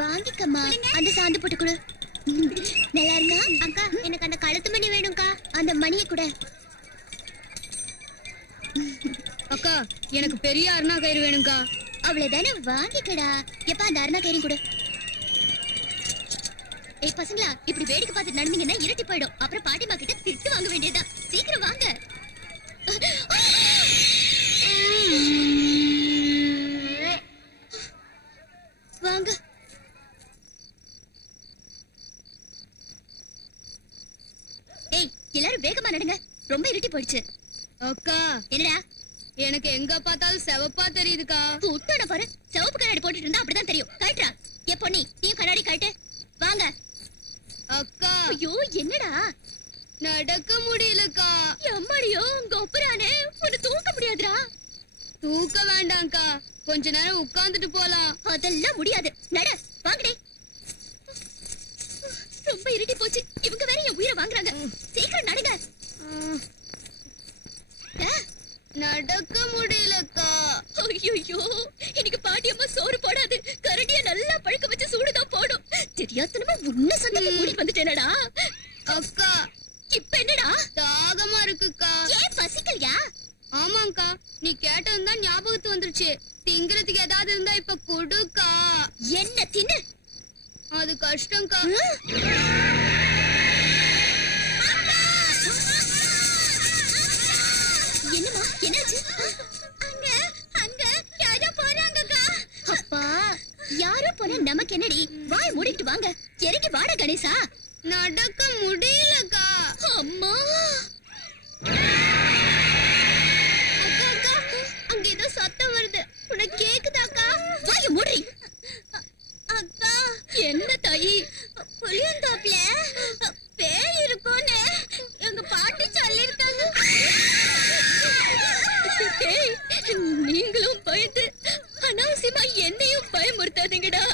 வாங்கிக்கம்மா. அந்த சாந்து போட்டு கொடு. நல்லா இருக்கா? அக்கா எனக்கு அந்த கழுத்து மணி வேணும்க்கா. அந்த மணியை கூட. அக்கா எனக்கு பெரிய அருணா கயிறு வேணும்க்கா. அவ்வளவுதானே, வாங்கிக்கடா. எப்ப அந்த அருணா கயிறு கொடு. ஏய் பசங்களா, இப்படி வேடிக்கை பார்த்து நடந்தீங்கன்னா இருட்டி போயிடும். அப்புறம் பாட்டிமா கிட்ட திட்டு வாங்க வேண்டியதா. சீக்கிரம் வாங்க. வாங்க. ஏய் எல்லாரும் வேகமா நடங்க, ரொம்ப இருட்டி போயிடுச்சு. அக்கா என்னடா? எனக்கு எங்க பார்த்தாலும் செவப்பா தெரியுதுக்கா. புட்டோட பாரு, சிவப்பு கண்ணாடி போட்டுட்டு இருந்தா அப்படிதான் தெரியும். கழட்டுறா. ஏ பொண்ணி, நீயும் கண்ணாடி கழட்டு. வாங்க. அக்கா ஐயோ என்னடா? நடக்க முடியலக்கா. எம்மாடியோ, உங்க ஒப்பரானே, உன்னை தூக்க முடியாதுடா. தூக்க வேண்டாம்க்கா, கொஞ்ச நேரம் உட்கார்ந்துட்டு போலாம். அதெல்லாம் முடியாது. நட, வாங்கடே. ரொம்ப இருட்டி போச்சு. இவங்க வேற என் உயிரை வாங்குறாங்க. சீக்கிரம் நடுங்க. நடக்க முடியலக்கா. ஐயோ, இன்னைக்கு பாட்டியம்மா சோறு போடாது. கரடிய நல்லா பழுக்க வச்சு சூடுதான் போடும். தெரியாதனமா உன்ன சொன்னது கூட்டிட்டு வந்துட்டேனடா. அக்கா இப்ப என்னடா? தாகமா இருக்குக்கா. ஏன் பசிக்கலையா? ஆமாங்கா, நீ கேட்டதுதான் ஞாபகத்து வந்துருச்சு. திங்கிறதுக்கு ஏதாவது இருந்தா இப்ப குடுக்கா. என்ன தின்னு? அது கஷ்டம்க்கா. என்னமா, என்னாச்சு? அங்க அங்க யாரோ போறாங்கக்கா. அப்பா, யாரோ போனா நமக்கு என்னடி? வாய் மூடிட்டு வாங்க. இறங்கி வாடா கணேசா. நடக்க முடியலக்கா. அம்மா, அக்கா அக்கா, அங்க ஏதோ சத்தம் வருது. உனக்கு கேக்குதாக்கா? வாய மூடி. அக்கா என்ன தாயி? புளியந்தோப்புல பேய் இருக்கும்னு எங்க பாட்டி சொல்லிருக்காங்க. நீங்களும் பயந்து அனாவசியமா என்னையும் பயமுறுத்தாதீங்கடா.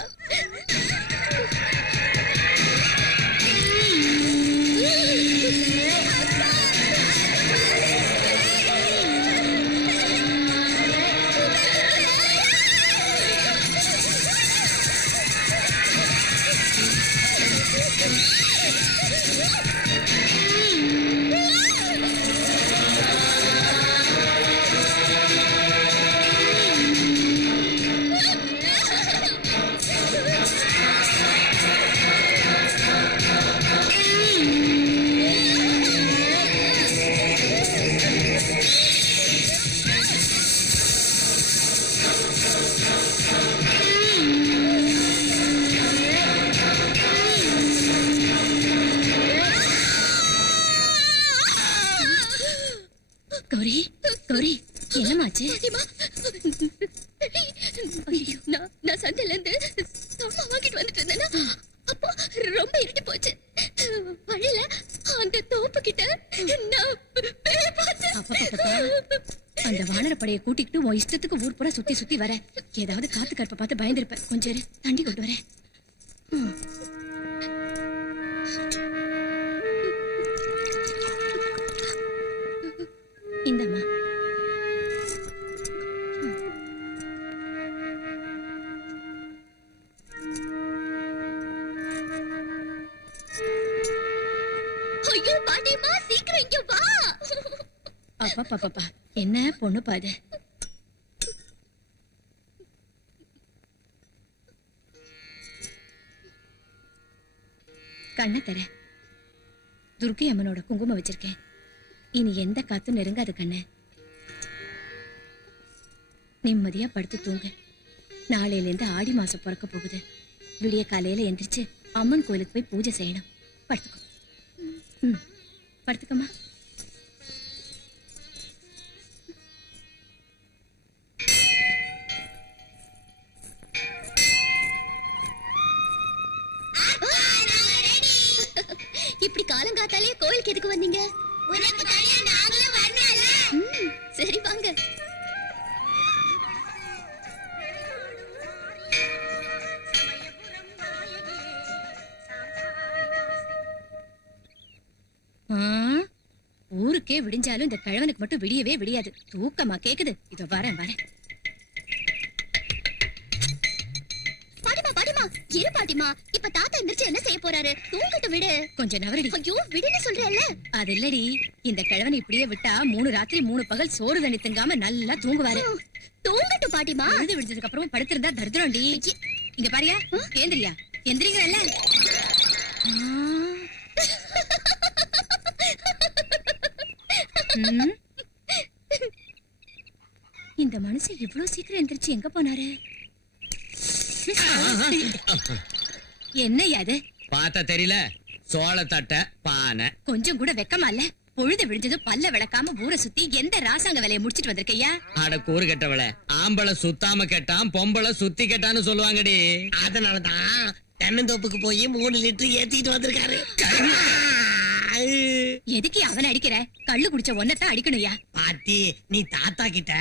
கௌரி, கௌரி, என்னமாச்சு? நான் சந்தையில இருந்து சாமா வாங்கிட்டு வந்துட்டு இருந்தேன்னா, அப்போ ரொம்ப இருட்டி போச்சு. வழியில அந்த தோப்பு கிட்ட நான் பேய் பார்த்தேன். அந்த வானரப்படையை கூட்டிக்கிட்டு உன் இஷ்டத்துக்கு ஊர் பூரா சுத்தி சுத்தி வர. ஏதாவது காத்து கற்ப பார்த்து பயந்துருப்ப. கொஞ்சம் இரு, தண்டி கொண்டு வரேன். இந்தம்மா. ஐயோ பாட்டிமா, சீக்கிரம் இங்க வா. அப்பா பாப்பா, என்ன பொண்ணு பாது? கண்ணை தர. துர்க்கை அம்மனோட குங்குமம் வச்சிருக்கேன். இனி எந்த காத்தும் நெருங்காது கண்ணு. நிம்மதியா படுத்து தூங்க. நாளையில இருந்து ஆடி மாசம் பிறக்க போகுது. விடிய காலையில எந்திரிச்சு அம்மன் கோயிலுக்கு போய் பூஜை செய்யணும். படுத்துக்கோ. படுத்துக்கம்மா. இப்படி காலங்காத்தாலே கோயிலுக்கு எதுக்கு வந்தீங்க? சரி வாங்க. ஊருக்கே விடிஞ்சாலும் இந்த கிழவனுக்கு மட்டும் விடியவே விடியாது. தூக்கமா கேக்குது. இதோ வரேன் வரேன். பாட்டிமா பாட்டிமா, இரு பாட்டிமா, இப்ப தாத்தா எந்திரிச்சு என்ன செய்ய போறாரு? தூங்கிட்டு விடு. கொஞ்சம் நவரடி. ஐயோ விடுன்னு சொல்றேன்ல. அது இல்லடி, இந்த கிழவனை இப்படியே விட்டா 3 ராத்திரி 3 பகல் சோறு தண்ணி திங்காம நல்லா தூங்குவாரு. தூங்கட்டும் பாட்டிமா. பொழுது விடுறதுக்கு அப்புறம் படுத்திருந்தா தரித்திரம்டி. இங்க பாரியா, ஏந்திரியா, எந்திரிங்கல்ல. இந்த மனுஷன் இவ்வளவு சீக்கிரம் எந்திரிச்சு எங்க போனாரு? என்ன அது பார்த்தா தெரியல? சோள தட்ட பானை. கொஞ்சம் கூட வெக்கமா இல்ல? பொழுது விழுந்தது பல்ல விளக்காம ஊரை சுத்தி எந்த ராசாங்க வேலையை முடிச்சிட்டு வந்திருக்கையா? அட கூறு கெட்டவள, ஆம்பளை சுத்தாம கெட்டான், பொம்பளை சுத்தி கெட்டான்னு சொல்லுவாங்கடி. அதனாலதான் தென்னந்தோப்புக்கு போய் 3 லிட்டர் ஏத்திட்டு வந்திருக்காரு. எதுக்கு அவனை அடிக்கிற? கள்ளு குடிச்ச ஒன்னதான் அடிக்கணும்யா. பாட்டி, நீ தாத்தா கிட்ட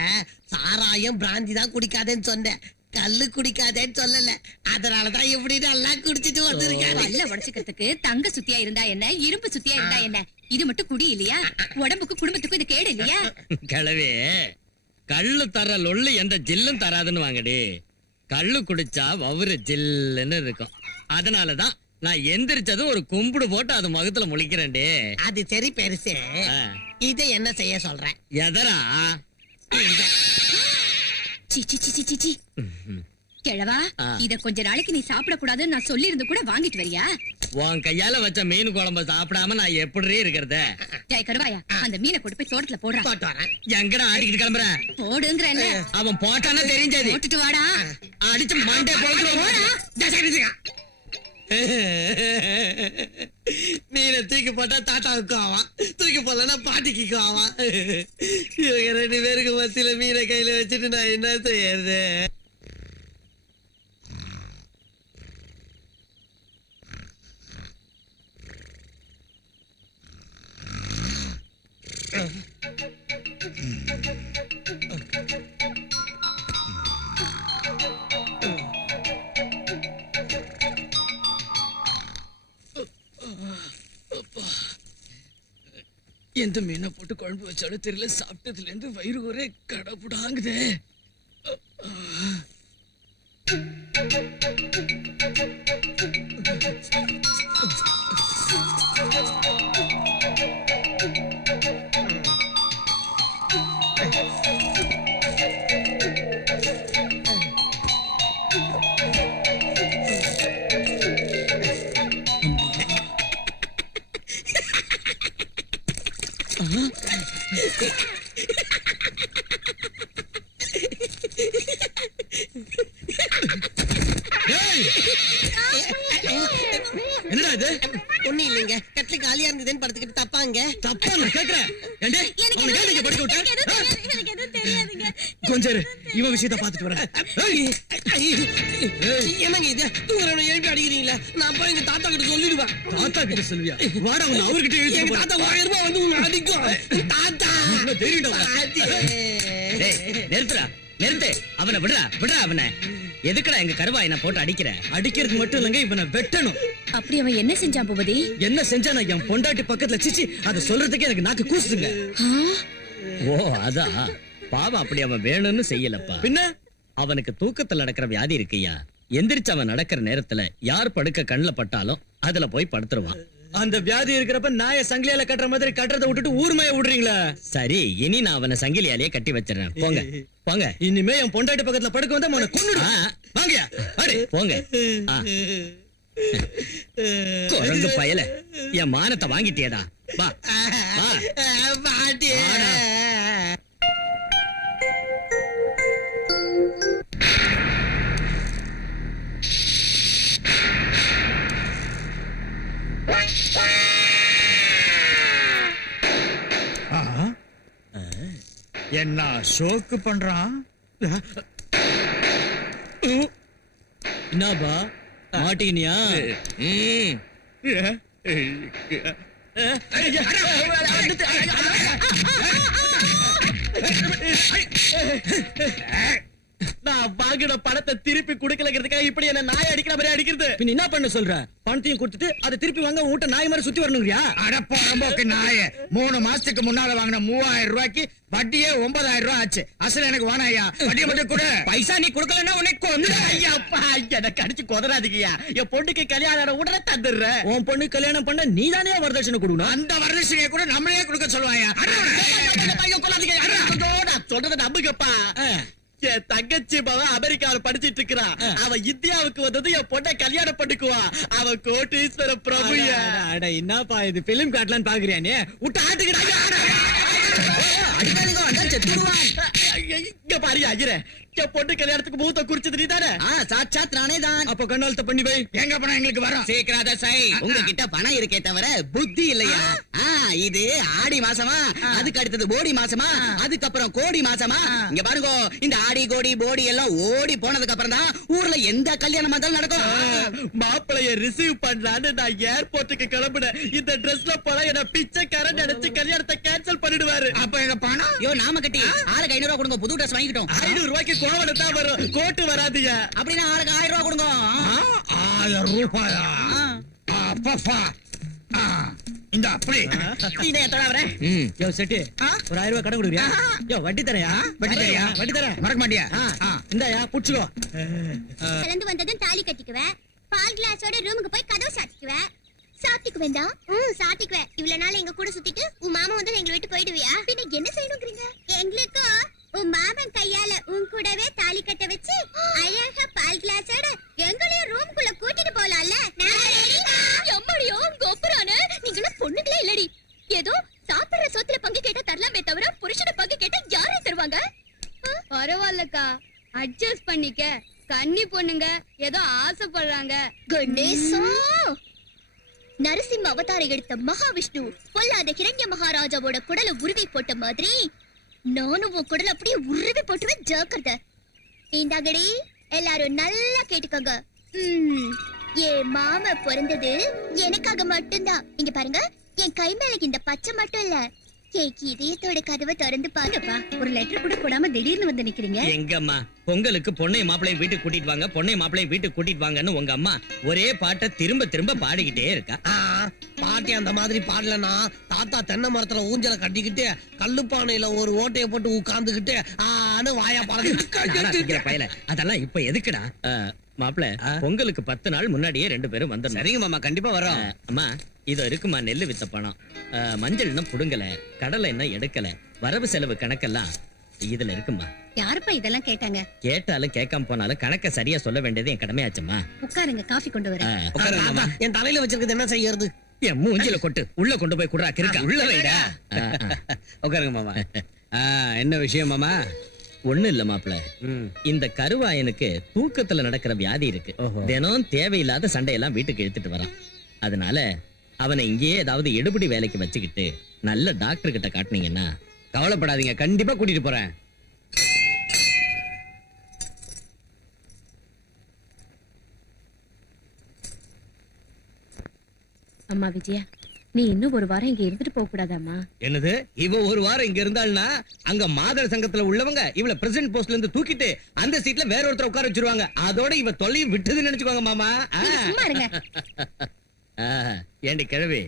சாராயம் பிராந்தி தான் குடிக்காதேன்னு சொன்ன, கல்லு குடிக்காதேன்னு சொல்லல. அதனாலதான் இப்படி நல்லா குடிச்சிட்டு வந்திருக்காரு. பல்ல உடைச்சுக்கிறதுக்கு தங்க சுத்தியா இருந்தா என்ன, இரும்பு சுத்தியா இருந்தா என்ன, இது மட்டும் குடி இல்லையா? உடம்புக்கு குடும்பத்துக்கும் இது கேடு இல்லையா? கிழவே, கள்ளு தர லொள்ளு எந்த ஜில்லும் தராதுன்னு வாங்கடி. கள்ளு குடிச்சா வவுறு ஜில்லுன்னு இருக்கும். அதனாலதான் நான் எந்திரிச்சதும் ஒரு கும்பிடு போட்டு அது முகத்துல முழிக்கிறேன்டே. அது சரி பெருசு, இதை என்ன செய்ய சொல்றேன்? எதரா கிழவா, இத கொஞ்ச நாளைக்கு நீ சாப்பிட கூடாதுன்னு நான் சொல்லி இருந்து கூட வாங்கிட்டு வரியா? உன் கையால வச்ச மீன் குழம்பு சாப்பிடாம நான் எப்படி இருக்கிறத? ஜெய கருவாயா, அந்த மீனை கொண்டு போய் தோட்டத்துல போடுறான். போட்டு வரேன். எங்கடா ஆடிக்கிட்டு கிளம்புற? போடுங்கறேன். அவன் போட்டானா தெரிஞ்சது. போட்டுட்டு வாடா. அடிச்சு மண்டே மீனை தூக்கி போட்டா தாத்தாவுக்கு ஆவான், தூக்கி போடலன்னா பாட்டிக்கு ஆவான். இவங்க 2 பேருக்கு மத்தியில மீனை கையில வச்சுட்டு நான் என்ன செய்யறது? எந்த மீனை போட்டு குழம்பு வச்சாலும் தெரியல, சாப்பிட்டதுல இருந்து வயிறு ஒரே கடப்புடாங்குதே. என்னடா இது? ஒண்ணு இல்லைங்க, கட்டில காலியா இருந்ததுன்னு படுத்துக்கிட்டு தப்பாங்க. தப்பா நான் கேக்குறேன். கொஞ்சம் இவன் விஷயத்த பாத்துட்டு வரேன். என்னங்க இது? தூங்குறவனை எழுப்பி அடிக்கிறீங்களா? நான் போய் எங்க தாத்தா கிட்ட சொல்லிடுவேன். தாத்தா கிட்ட சொல்லுவியா? வாடா, அவன் அவர்கிட்ட எங்க தாத்தா 1000 ரூபாய் வந்து உங்களை அடிக்கும். தாத்தா நிறுத்துறா, நிறுத்து. அவனை விடுறா, விடுறா அவனை. எதுக்குடா எங்க கருவாய் நான் போட்டு அடிக்கிற? அடிக்கிறது மட்டும் இல்லங்க, இவனை வெட்டணும். அப்படி அவன் என்ன செஞ்சான் பூபதி? என்ன செஞ்சா? நான் என் பொண்டாட்டி பக்கத்துல சிச்சி அதை சொல்றதுக்கு எனக்கு நாக்கு கூசுதுங்க. ஓ அதான் பாவம், அப்படி அவன் வேணும்னு செய்யலப்பா. பின்ன அவனுக்கு தூக்கத்துல நடக்கிற வியாதி இருக்குயா. எந்திரிச்சு அவன் நடக்கிற நேரத்துல யார் படுக்க கண்ணுல பட்டாலும் அதுல போய் படுத்துருவான். அந்த வியாதி இருக்கிறப்ப நாய சங்கிலியால கட்டுற மாதிரி கட்டுறதை விட்டுட்டு ஊர்மைய விடுறீங்களா? சரி, இனி நான் அவனை சங்கிலியாலேயே கட்டி வச்சிடறேன். போங்க போங்க. இனிமே என் பொண்டாட்டி பக்கத்துல படுக்க வந்தா அவனை கொன்னுடுவேன். வாங்கயா, போங்க. குரங்கு பயல, என் மானத்தை வாங்கிட்டியடா. வா பாட்டி. என்ன ஷோக்கு பண்றான்? என்னப்பா மாட்டீனியா? நான் வாங்கின பணத்தை திருப்பி குடுக்கலங்கிறதுக்காக இப்படி என்ன நாய் அடிக்கிற மாதிரி அடிக்கிறது. பின்ன என்ன பண்ண சொல்ற? பணத்தையும் கொடுத்துட்டு அதை திருப்பி வாங்க உன்கிட்ட நாய் மாதிரி சுத்தி வரணுங்கிறியா? அடப்போக்கு நாய 3 மாசத்துக்கு முன்னால வாங்கின 3000 ரூபாய்க்கு வட்டியே 9000 ரூபாய் ஆச்சு. அசல் எனக்கு வேணாயா, வட்டியை மட்டும் கொடு. பைசா நீ கொடுக்கலன்னா உனக்கு வந்து ஐயாப்பா எனக்கு அடிச்சு கொதறாதீங்கயா. என் பொண்ணுக்கு கல்யாணம் உடனே தந்துடுறேன். உன் பொண்ணு கல்யாணம் பண்ண நீ தானே வரதட்சணை கொடுக்கணும். அந்த வரதட்சணையை கூட நம்மளே கொடுக்க சொல்லுவாயா? சொல்றத நம்புங்கப்பா. என் தங்கச்சி மக அமெரிக்காவில் படிச்சிட்டு இருக்கிறா. அவ இந்தியாவுக்கு வந்தது என் பொண்ணை கல்யாணம் பண்ணிக்குவா. அவ கோட்டீஸ்வர பிரபுயா. என்னப்பா இது பிலிம் காட்டலான்னு பாக்குறியா? நீ விட்டு ஆட்டுக்கிறாங்க. இங்க பாரு ஐயரே, என் பொண்ணு கல்யாணத்துக்கு மூத்த குறிச்சது நீ தானே? சாட்சாத் நானே தான். அப்ப கண்ணாலத்தை பண்ணி வை. எங்க பணம் எங்களுக்கு வரும்? சீக்கிராத சை. உங்ககிட்ட பணம் இருக்கே தவிர புத்தி இல்லையா? இது ஆடி மாசமா, அதுக்கு அடுத்தது போடி மாசமா, அதுக்கப்புறம் கோடி மாசமா. இங்க பாருங்க, இந்த ஆடி கோடி போடி எல்லாம் ஓடி போனதுக்கு அப்புறம் தான் ஊர்ல எந்த கல்யாணம் இருந்தாலும் நடக்கும். மாப்பிளைய ரிசீவ் பண்ணலான்னு நான் ஏர்போர்ட்டுக்கு கிளம்புனேன். இந்த ட்ரெஸ்ல போனா என்ன பிச்சைக்காரன் நினைச்சு கல்யாணத்தை கேன்சல் பண்ணிடுவாரு. அப்ப எங்க பணம்? யோ நாம கட்டி ஆளுக்கு 500 ரூபாய் கொடுங்க, புது ட்ரெஸ் வாங்கிட்டோம். 500 ரூபாய்க்கு கோவணம் தான் வரும், கோட்டு வராதீங்க. அப்படின்னா ஆளுக்கு 1000 ரூபாய் கொடுங்க. 1000 ரூபாயா? அப்பா இந்த அப்படி யோ செட்டி ஒரு 1000 ரூபாய் கடன் கொடுக்குறியா? யோ வட்டி தரையா? வட்டி தரையா? வட்டி தரேன். மறக்க மாட்டியா? இந்தாயா புடிச்சுக்கோ. கலந்து வந்ததும் தாலி கட்டிக்குவேன். பால் கிளாஸோட ரூமுக்கு போய் கதவு சாத்திக்குவேன். சாத்திக்குவேண்டா? சாத்திக்குவேன். இவ்வளவு நாள் எங்க கூட சுத்திட்டு உன் மாமா வந்து எங்களை விட்டு போயிடுவியா? பின்ன என்ன செய்யணுங்கிறீங்க? எங்களுக்கு உன் மாமன் கையால உன் கூடவே தாலி கட்ட வச்சு அழகா பால் கிளாஸோட எங்களையும் ரூம்குள்ள கூட்டிட்டு போலாம்ல? எம்மாடியோ கோபுரானே, நீங்களும் பொண்ணுங்களே இல்லடி. ஏதோ சாப்பிடுற சொத்துல பங்கு கேட்டா தரலாமே தவிர புருஷன பங்கு கேட்டா யாரே தருவாங்க? பரவாயில்லக்கா, அட்ஜஸ்ட் பண்ணிக்க. கன்னி பொண்ணுங்க ஏதோ ஆசைப்படுறாங்க. கணேசா, நரசிம்ம அவதாரம் எடுத்த மகாவிஷ்ணு பொல்லாத ஹிரண்ய மகாராஜாவோட குடலை உருவி போட்ட மாதிரி நானும் உன் குடலை அப்படியே உருவி போட்டுவேன். ஜாக்கிரதை. இந்தாங்கடி, எல்லாரும் நல்லா கேட்டுக்கோங்க. என் மாமா பிறந்தது எனக்காக மட்டும்தான். இங்க பாருங்க, என் கை மேல இந்த பச்சை மட்டும் இல்ல, என் இதயத்தோட கதவை திறந்து பாருங்கப்பா. ஒரு லெட்டர் கூட போடாம திடீர்னு வந்து நிக்கிறீங்க. எங்கம்மா பொங்கலுக்கு பொண்ணை மாப்பிளைய வீட்டுக்கு கூட்டிட்டு வாங்க, பொண்ணை மாப்பிளைய வீட்டுக்கு கூட்டிட்டு வாங்கன்னு உங்க அம்மா ஒரே பாட்டை திரும்ப திரும்ப பாடிக்கிட்டே இருக்கா. பாட்டி அந்த மாதிரி பாடலன்னா தாத்தா தென்னை மரத்துல ஊஞ்சல கட்டிக்கிட்டு கல்லுப்பானையில ஒரு ஓட்டைய போட்டு உட்கார்ந்துகிட்டு வாயா பாடுற பயல. அதெல்லாம் இப்ப எதுக்குடா? மாப்பிள பொங்கலுக்கு 10 நாள் முன்னாடியே 2 பேரும் வந்துடும். சரிங்க மாமா, கண்டிப்பா வரோம். அம்மா இதோ இருக்குமா நெல்லு வித்த பணம், மஞ்சள் இன்னும் புடுங்கல, கடலை இன்னும் எடுக்கல, வரவு செலவு கணக்கெல்லாம் இதுல இருக்குமா. யாருப்பா இதெல்லாம் கேட்டாங்க? கேட்டாலும் கேட்காம போனாலும் கணக்க சரியா சொல்ல வேண்டியது என் கடமையாச்சுமா. உட்காருங்க, காஃபி கொண்டு வரேன். என் தலையில வச்சிருக்கிறது என்ன செய்யறது? என் மூஞ்சில கொட்டு, உள்ள கொண்டு போய் குடுறா கிறுக்கா. உள்ள வைடா. உட்காருங்க மாமா. என்ன விஷயம் மாமா? ஒண்ணு இல்ல மாப்பிள, இந்த கருவாயனுக்கு தூக்கத்துல நடக்கிற வியாதி இருக்கு. தினம் தேவையில்லாத சண்டையெல்லாம் வீட்டுக்கு எடுத்துட்டு வரான். அதனால அவனை இங்கேயே ஏதாவது எடுபடி வேலைக்கு வச்சுக்கிட்டு நல்ல டாக்டர் கிட்ட காட்டினீங்கன்னா. கவலைப்படாதீங்க, கண்டிப்பா கூட்டிட்டு போறேன். அம்மா விஜயா, நீ இன்னும் ஒரு வாரம் இங்க இருந்துட்டு போக கூடாதாமா? என்னது, இவ ஒரு வாரம் இங்க இருந்தாள்னா அங்க மாதர் சங்கத்துல உள்ளவங்க இவள பிரசிடென்ட் போஸ்ட்ல இருந்து தூக்கிட்டு அந்த சீட்ல வேற ஒருத்தர் உட்கார வச்சிருவாங்க. அதோட இவ தொல்லையும் விட்டுதுன்னு நினைச்சுக்கோங்க மாமா. சும்மா இருங்க. ஏண்டி கிழவி,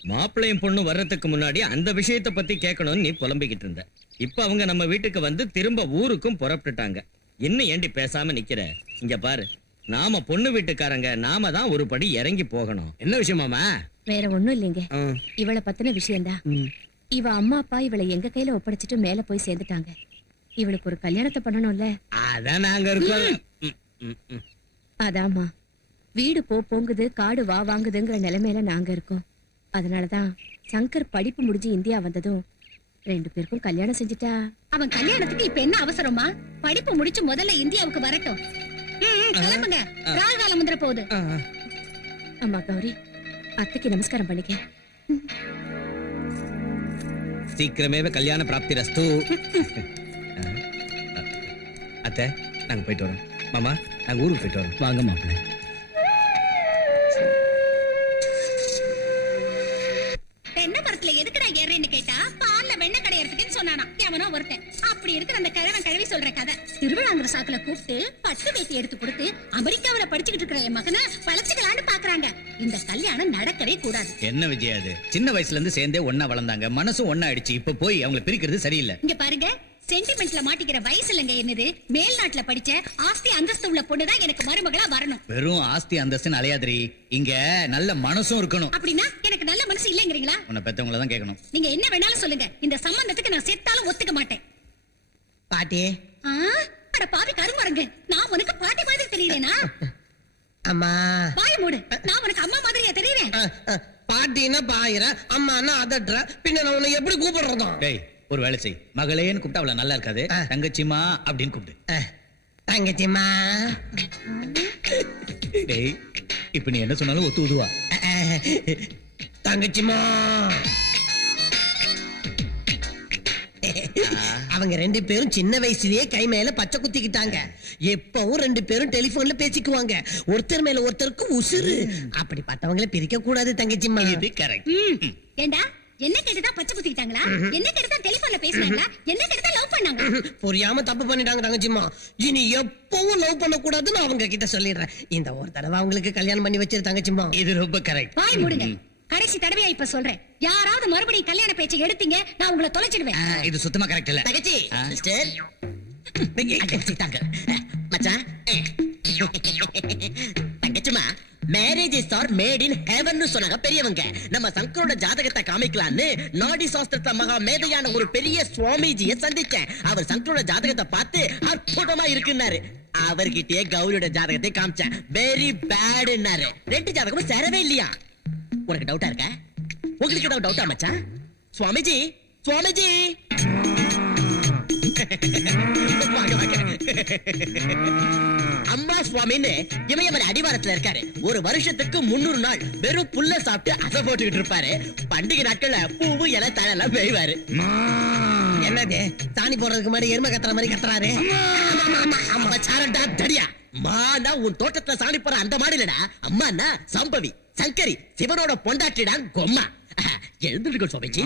மாப்பிள்ளையும் பொண்ணு வர்றதுக்கு முன்னாடி அந்த விஷயத்தை பத்தி கேட்கணும்னு நீ புலம்பிக்கிட்டு இருந்த. இப்ப அவங்க நம்ம வீட்டுக்கு வந்து திரும்ப ஊருக்கும் புறப்பட்டுட்டாங்க. இன்னும் ஏண்டி பேசாம நிக்கிற? இங்க பாரு, நாம பொண்ணு வீட்டுக்காரங்க, நாம தான் ஒரு படி இறங்கி போகணும். என்ன விஷயம் மாமா? வேற ஒண்ணும் இல்லைங்க, இவளை பத்தின விஷயம்தான். இவ அம்மா அப்பா இவளை எங்க கையில ஒப்படைச்சிட்டு மேல போய் சேர்ந்துட்டாங்க. இவளுக்கு ஒரு கல்யாணத்தை பண்ணணும்ல. அதான் நாங்க இருக்கோம். அதாமா, வீடு போங்குது, காடு வாங்குதுங்கிற நிலைமையில நாங்க இருக்கோம். அதனாலதான் சங்கர் படிப்பு முடிஞ்சு இந்தியா வந்ததும் 2 பேருக்கும் கல்யாணம் செஞ்சுட்டா. அவன் கல்யாணத்துக்கு இப்ப என்ன அவசரமா? படிப்பு முடிச்சு முதல்ல இந்தியாவுக்கு வரட்டும். கிளம்புங்க, ராகுகாலம் வந்துட போகுது. அம்மா கௌரி, அத்தைக்கு நமஸ்காரம் பண்ணிக்க. சீக்கிரமே கல்யாண பிராப்தி ரஸ்து. அத்தை, நாங்க போயிட்டு வரோம். மாமா, நாங்க ஊருக்கு போயிட்டு வரோம். வாங்க மாப்பிள்ளை. தென்னை மரத்துல எதுக்குடா ஏறேன்னு கேட்டா பால்ல வெண்ணெய் கடையறதுக்குன்னு சொன்னானா எவனோ ஒருத்தன். அப்படி இருக்கிற அந்த கிழவன் கிழவி சொல்ற கதை. திருவிழா வாங்குற சாக்குல கூப்பிட்டு பட்டு வேட்டி எடுத்து கொடுத்து அமெரிக்காவில படிச்சுக்கிட்டு இருக்கிற என் மகனை பழச்சுக்கலான்னு பாக்குறாங்க. இந்த கல்யாணம் நடக்கவே கூடாது. என்ன விஜய் அது? சின்ன வயசுல இருந்து சேர்ந்தே ஒன்னா வளர்ந்தாங்க, மனசும் ஒன்னா ஆயிடுச்சு. இப்ப போய் அவங்களை பிரிக்கிறது சரியில்லை. இங்க பாருங்க, சென்டிமெண்ட்ல மாட்டிக்கிற வயசு இல்லங்க என்னது. மேல்நாட்டுல படிச்ச ஆஸ்தி அந்தஸ்து உள்ள பொண்ணுதான் எனக்கு மருமகளா வரணும். வெறும் ஆஸ்தி அந்தஸ்துன்னு அலையாதிரி, இங்க நல்ல மனசும் இருக்கணும். அப்படின்னா எனக்கு நல்ல மனசு இல்லங்கிறீங்களா? உன்னை பெத்தவங்கள தான் கேட்கணும். நீங்க என்ன வேணாலும் சொல்லுங்க, இந்த சம்பந்தத்துக்கு நான் செத்தாலும் ஒத்துக்க மாட்டேன். பாட்டி அட பாவி கருமரங்க, நான் உனக்கு பாட்டி மாதிரி தெரியறேனா? அம்மா பாய மூடு, நான் உனக்கு அம்மா மாதிரியா தெரியறேன்? பாட்டின்னா பாயிர, அம்மான்னா அதட்ற, பின்ன நான் உன்னை எப்படி கூப்பிடுறதோ? டேய், ஒரு வேலை செய், மகளேன்னு கூப்பிட்டா அவள நல்லா இருக்காது, தங்கச்சிமா அப்படின்னு கூப்பிடு. தங்கச்சிமா. டேய், இப்ப நீ என்ன சொன்னாலும் ஒத்து உதுவா. தங்கச்சிமா. அவங்க ரெண்டு பேரும் சின்ன வயசுலயே கை மேல பச்சை குத்திக்கிட்டாங்க. எப்பவும் ரெண்டு பேரும் டெலிபோன்ல பேசிக்குவாங்க. ஒருத்தர் மேல ஒருத்தருக்கு உசுறு. அப்படி பார்த்தவங்களை பிரிக்க கூடாது தங்கச்சிமா. இது கரெக்ட். ஏண்டா, என்ன கேட்டுதான் பச்சை குத்திக்கிட்டாங்களா? என்ன கேட்டுதான் டெலிபோன்ல பேசினாங்களா? என்ன கேட்டுதான் லவ் பண்ணாங்க? புரியாம தப்பு பண்ணிட்டாங்க தங்கச்சிமா. இனி எப்பவும் லவ் பண்ண கூடாதுன்னு அவங்க கிட்ட சொல்லிடுறேன். இந்த ஒரு தடவை அவங்களுக்கு கல்யாணம் பண்ணி வச்சிரு தங்கச்சிமா. இது ரொம்ப கரெக்ட். வாய் மூடுங்க. கடைசி தடவையா இப்ப சொல்றேன், யாராவது மறுபடியும் கல்யாண பேச்சை எடுத்தீங்க, நான் உங்களை தொலைச்சிடுவேன். இது சுத்தமா கரெக்ட் இல்ல தங்கச்சி. சிஸ்டர் தாங்க மச்சான். தங்கச்சிமா, marriage is are made in heaven சொன்னாங்க பெரியவங்க. நம்ம சங்கரோட ஜாதகத்தை காமிக்கலான்னு நாடி சாஸ்திரத்துல மகா மேதையான ஒரு பெரிய சுவாமிஜியை சந்திச்சேன். அவர் சங்கரோட ஜாதகத்தை பார்த்து அற்புதமா இருக்குன்னாரு. அவர்கிட்டயே கௌரியோட ஜாதகத்தை காமிச்சேன். வெரி பேட்னாரு. ரெண்டு ஜாதகமும் சேரவே இல்லையா? உனக்கு டவுட்டா இருக்க? உங்களுக்கு ஏதாவது டவுட்டா மச்சான்? சுவாமிஜி, சுவாமிஜி வாங்க வாங்க. அம்மா சுவாமின்னு இமயமலை அடிவாரத்துல இருக்காரு. ஒரு வருஷத்துக்கு 300 நாள் வெறும் புல்ல சாப்பிட்டு அசை போட்டுக்கிட்டு இருப்பாரு. பண்டிகை நாட்கள்ல பூவு இலை தழெல்லாம் பெய்வாரு. என்னது சாணி போடுறதுக்கு முன்னாடி எருமை கத்துற மாதிரி கத்துறாரு? சாரண்டா தடியா. மானா உன் தோட்டத்துல சாணி போற அந்த மாடு இல்லடா. அம்மானா சம்பவி, சங்கரி, சிவனோட பொண்டாட்டிடா கொம்மா. எழுந்துடுங்கள் சுவாமிஜி,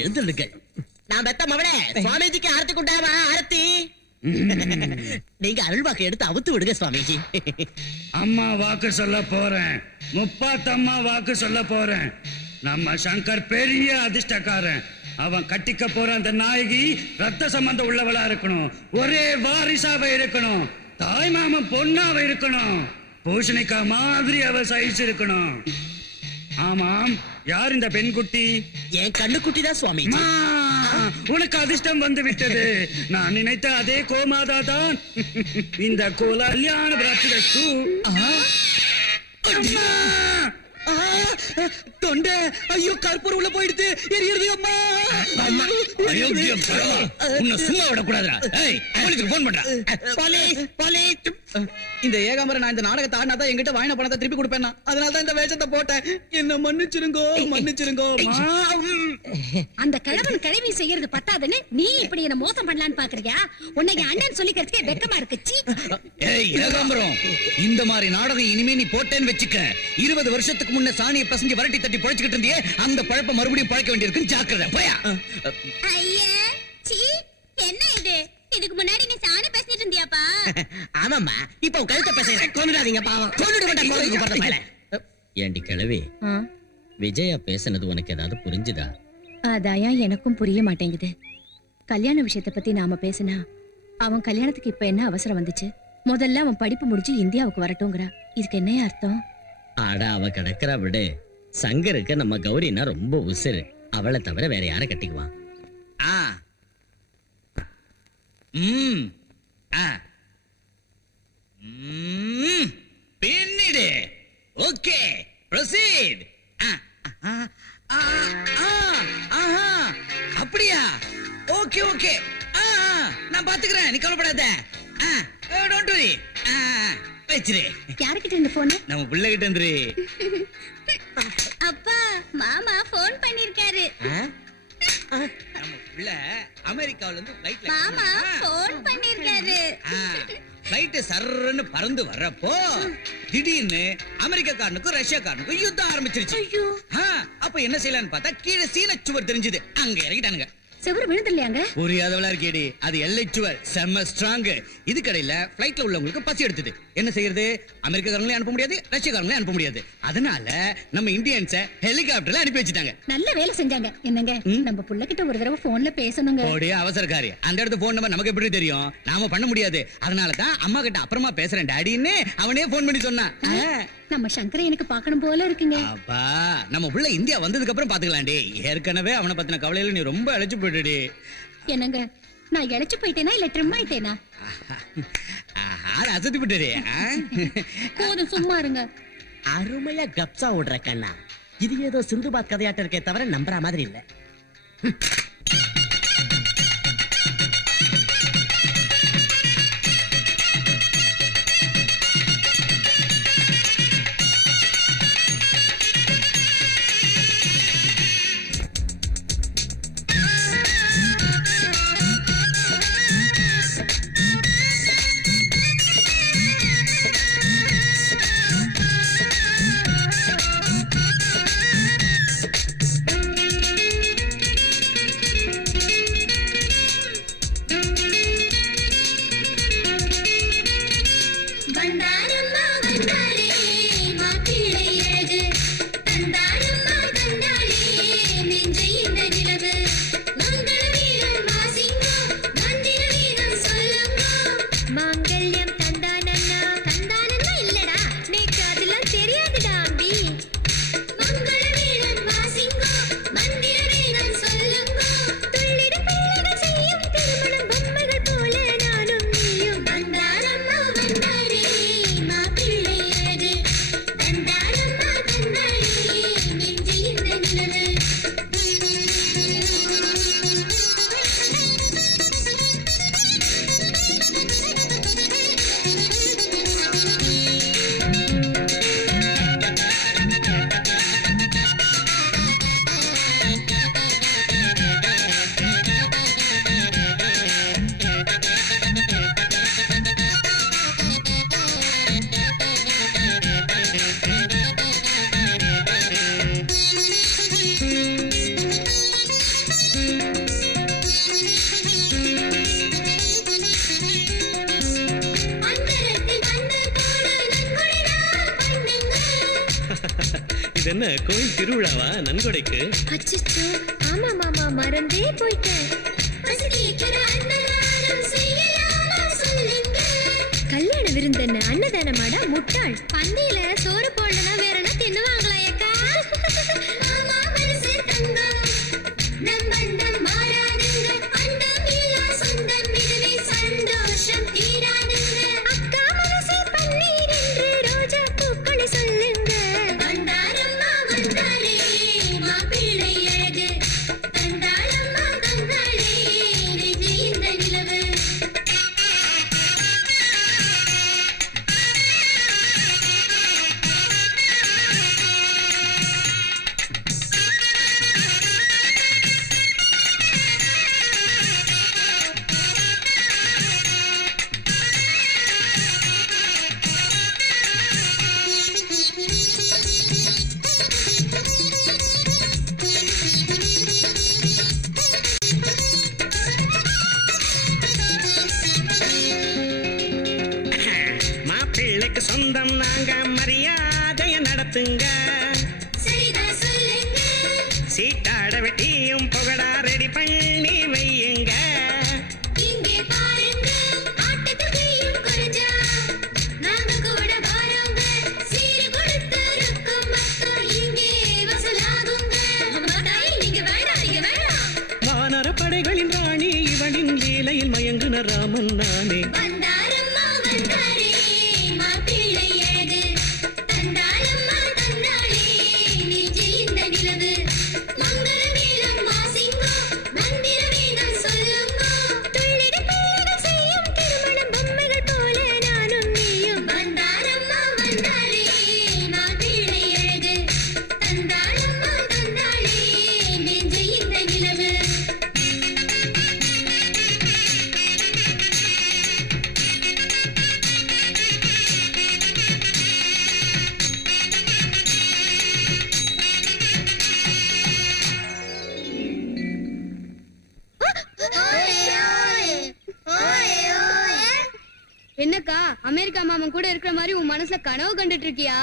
எழுந்துடுங்கள். நான் பெத்த மவளே, சுவாமிஜிக்கு ஆரத்தி கொண்டாவா. ஆரத்தி. நீங்க அருள்வாக்கு எடுத்து அவுத்து விடுங்க சுவாமிஜி. அம்மா வாக்கு சொல்ல போறேன், முப்பாத்தம்மா வாக்கு சொல்ல போறேன். நம்ம சங்கர் பெரிய அதிர்ஷ்டக்காரன். அவன் கட்டிக்க போற அந்த நாயகி ரத்த சம்பந்தம் உள்ளவளா இருக்கணும். ஒரே வாரிசாவ இருக்கணும். தாய் மாமன் பொண்ணாவ இருக்கணும். பூஷணிக்கா மாதிரி அவ சைஸ் இருக்கணும். ஆமாம், யார் இந்த பெண் குட்டி? என் கண்ணு குட்டி தான் சுவாமி. உனக்கு அதிர்ஷ்டம் வந்து விட்டது. நான் நினைத்த அதே கோமாதா தான் இந்த கல்யாண பிராப்தி. தொண்டை ஐயோ, கற்பூரம் உள்ள போயிடுது, எரியுது அம்மா. உன்னை சும்மா விடக்கூடாதுடா. ஏய், போலீஸ்க்கு போன் பண்றா. இந்த ஏகாம்பர நான் இந்த நாடகத்தை ஆடினாதான் என்கிட்ட வாங்கின பணத்தை திருப்பி கொடுப்பேன். அதனாலதான் இந்த வேஷத்தை போட்டேன். என்ன மன்னிச்சிருங்கோ, மன்னிச்சிருங்கோ. அந்த கிழவன் கிழவி செய்யறது பத்தாதுன்னு நீ இப்படி என்ன மோசம் பண்ணலான்னு பாக்குறியா? உன்னை அண்ணன் சொல்லிக்கிறதுக்கே வெக்கமா இருக்குச்சு. ஏய் ஏகாம்பரம், இந்த மாதிரி நாடகம் இனிமே நீ போட்டேன்னு வச்சுக்க. 20 வருஷத்துக்கு முன்ன சாணியை பசங்க வரட்டி தட்டி பழச்சுக்கிட்டு இருந்தியே, அந்த பழப்ப மறுபடியும் பழக்க வேண்டியிருக்கு. ஜாக்கிரதை போயா. ஐயா சீ, என்ன இது? இதுக்கு முன்னாடி நீ சாணி பேசிட்டு இருந்தியாப்பா? ஆமாம்மா, இப்ப கழுத்தை பேசுறேன். கொன்னுடாதீங்க பாவம். கொன்னுடுங்க. ஏண்டி கிழவி, விஜயா பேசுனது உனக்கு ஏதாவது புரிஞ்சுதா? அதாயா எனக்கும் புரிய மாட்டேங்குது. கல்யாண விஷயத்தை பத்தி நாம பேசினா அவன் கல்யாணத்துக்கு இப்ப என்ன அவசரம் வந்துச்சு? முதல்ல அவன் படிப்பு முடிஞ்சு இந்தியாவுக்கு வரட்டும்ங்கறா. இதுக்கு என்ன அர்த்தம்? ஆடா, அவ கிடக்குறா விடு. சங்கருக்கு நம்ம கௌரினா ரொம்ப உசுறு. அவளை தவிர வேற யார கட்டிக்குவான்? பின்னிடு. Okay, proceed. அப்படியா? ஓகே ஓகே, நான் பாத்துக்கிறேன், நீ கவலைப்படாத. Don't worry. வெச்சிரு. யார்கிட்ட இந்த போன்? நம்ம பிள்ளைகிட்ட இருந்து. அப்பா, மாமா போன் பண்ணிருக்காரு. நம்ம பிள்ளை அமெரிக்காவுல இருந்து ஃளைட்ல மாமா போன் பண்ணிருக்காரு. ஃளைட் சர்றன்னு பறந்து வர்றப்போ திடீர்னு அமெரிக்காக்காரனுக்கும் ரஷ்யாக்காரனுக்கும் யுத்தம் ஆரம்பிச்சிருச்சு. அப்ப என்ன செய்யலாம்னு பார்த்தா கீழே சீன சுவர் தெரிஞ்சது. அங்க இறங்கிட்டானுங்க. செவரு விழுந்துலையாங்க? புரியாதவளா இருக்கேடி. அது எல்லை சுவர் செம்ம ஸ்ட்ராங். இது கடையில பிளைட்ல உள்ளவங்களுக்கு பசி எடுத்தது. என்ன செய்யறது? அமெரிக்காரங்களையும் அனுப்ப முடியாது, ரஷ்யக்காரங்களையும் அனுப்ப முடியாது. அதனால நம்ம இந்தியன்ஸ ஹெலிகாப்டர்ல அனுப்பி வச்சுட்டாங்க. நல்ல வேலை செஞ்சாங்க. என்னங்க நம்ம புள்ள கிட்ட ஒரு தடவை போன்ல பேசணுங்க. ஓடியா அவசரக்காரி. அந்த இடத்து போன் நம்பர் நமக்கு எப்படி தெரியும்? நாம பண்ண முடியாது. அதனால தான் அம்மா கிட்ட அப்புறமா பேசுறேன் டாடின்னு அவனே போன் பண்ணி சொன்னான். நம்ம சங்கரை எனக்கு பார்க்கணும் போல இருக்குங்க. அப்பா நம்ம புள்ள இந்தியா வந்ததுக்கு அப்புறம் பாத்துக்கலாம்டி. ஏற்கனவே அவனை பத்தின கவலையில நீ ரொம்ப அழைச்சு போயிடுடி. என்னங்க நான் இழைச்சு போயிட்டேனா இல்ல ட்ரிம் ஆயிட்டேனா? அசத்தி விட்டுடி. போதும் சும்மா இருங்க. அருமையா கப்சா ஓடுற கண்ணா. இது ஏதோ சிந்துபாத் கதையாட்டம் இருக்கே தவிர நம்புற மாதிரி இல்ல. இது என்ன கோயில் திருவிழாவா நன்கொடைக்கு? அச்சச்சோ ஆமா மாமா மறந்தே போயிட்டேன். கல்யாண விருந்தென்ன அன்னதானமாடா முட்டாள். பந்தியில சோறு போடலனா வேற என்ன தின்னுவாங்களா அக்கா? மாமா மனசு தங்கம் நம் பந்தம் மாறாதுங்க. அண்டம் இல்ல சொந்தம் இதுவே சந்தோஷம் தீராதுங்க. அக்கா மனசு பன்னீர் என்று ரோஜா பூக்களை சொல்லுங்க. வந்தாரம்மா வந்தாளே மாப்பிள்ளை அழகு. தந்தாளம்மா தந்தாளே நெஞ்சு இந்த நிலவு. மாப்பிள்ளைக்கு சொந்தம் நாங்க மரியாதைய நடத்துங்க. சீட்டாட வெட்டியும் புகழா ரெடி பண்ணி வையுங்க. இங்கே பாருங்க ஆட்டத்தையும் குறைஞ்சா நாங்க கூட வாரோங்க. சீரு கொடுத்திருக்கும் மக்கள் இங்கே வசூலாகுங்க. தாய் நீங்க வேணாம் நீங்க வேணாம். வானர படைகளின் ராணி இவனின் லீலையில் மயங்குன ராமன் நானே. வந்தாரம்மா வந்தாரே மாப்பிள்ளை அழகு. தந்தாளம்மா தந்தாளே மாமன் கூட இருக்கிற மாதிரி உன் மனசுல கனவு கண்டுட்டு இருக்கியா?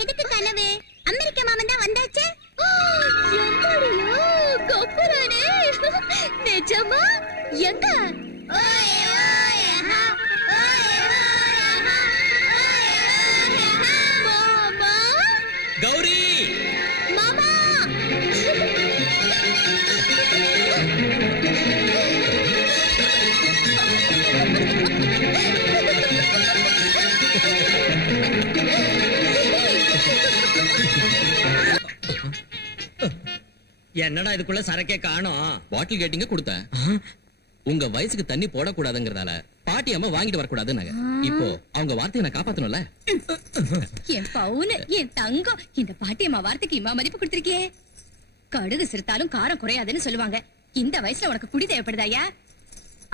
எதுக்கு கனவு? அமெரிக்க மாமன் தான் வந்தாச்சு. எம்மாடியோ, கப்புரானே. நிஜமா? எங்க? மாமா கௌரி மாமா என்னடா இதுக்குள்ள சரக்கே காணோம்? பாட்டில் கேட்டிங்க கொடுத்தேன். உங்க வயசுக்கு தண்ணி போடக்கூடாதுங்கிறதால பாட்டி அம்மா வாங்கிட்டு வரக்கூடாதுன்னாங்க. இப்போ அவங்க வார்த்தையை நான் காப்பாத்தணும்ல. என் பவுனு, என் தங்கம், இந்த பாட்டியம்மா வார்த்தைக்கு இம்மா மதிப்பு கொடுத்திருக்கியே. கடுகு சிறுத்தாலும் காரம் குறையாதுன்னு சொல்லுவாங்க. இந்த வயசுல உனக்கு குடி தேவைப்படுதாயா?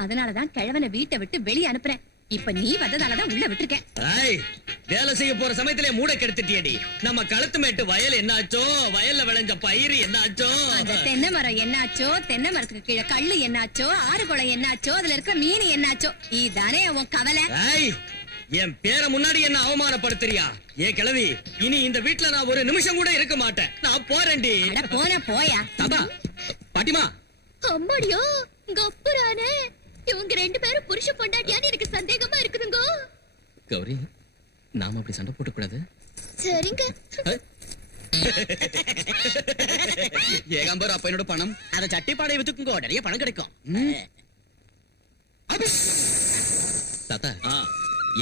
அதனாலதான் கிழவனை வீட்டை விட்டு வெளியே அனுப்புறேன். இப்ப நீ வந்ததாலதான் உள்ள விட்டுருக்கேன். வேலை செய்ய போற சமயத்திலே மூட கெடுத்துட்டியடி. நம்ம களத்து மேட்டு வயல் என்னாச்சோ, வயல்ல விளைஞ்ச பயிர் என்னாச்சோ, அந்த தென்னை மரம் என்னாச்சோ, தென்னை மரத்துக்கு கீழே கல்லு என்னாச்சோ, ஆறு குளம் என்னாச்சோ, அதுல இருக்கிற மீன் என்னாச்சோ, இதானே உன் கவலை. என் பேரை முன்னாடி என்ன அவமானப்படுத்துறியா? ஏ கிழவி, இனி இந்த வீட்டுல நான் ஒரு நிமிஷம் கூட இருக்க மாட்டேன். நான் போறேன்டி. போன போயா. தாத்தா, பாட்டிமா. அம்மாடியோ, கப்புரானே. இவங்க ரெண்டு பேரும் புருஷ பொண்டாட்டியான்னு எனக்கு சந்தேகமா இருக்குதுங்க. கௌரி, நாம அப்படி சண்டை போட்டு கூடாது. சரிங்க. ஏகாம்பர், அப்ப என்னோட பணம் அதை சட்டிப்பாடை வித்துக்குங்க, நிறைய பணம் கிடைக்கும். தாத்தா,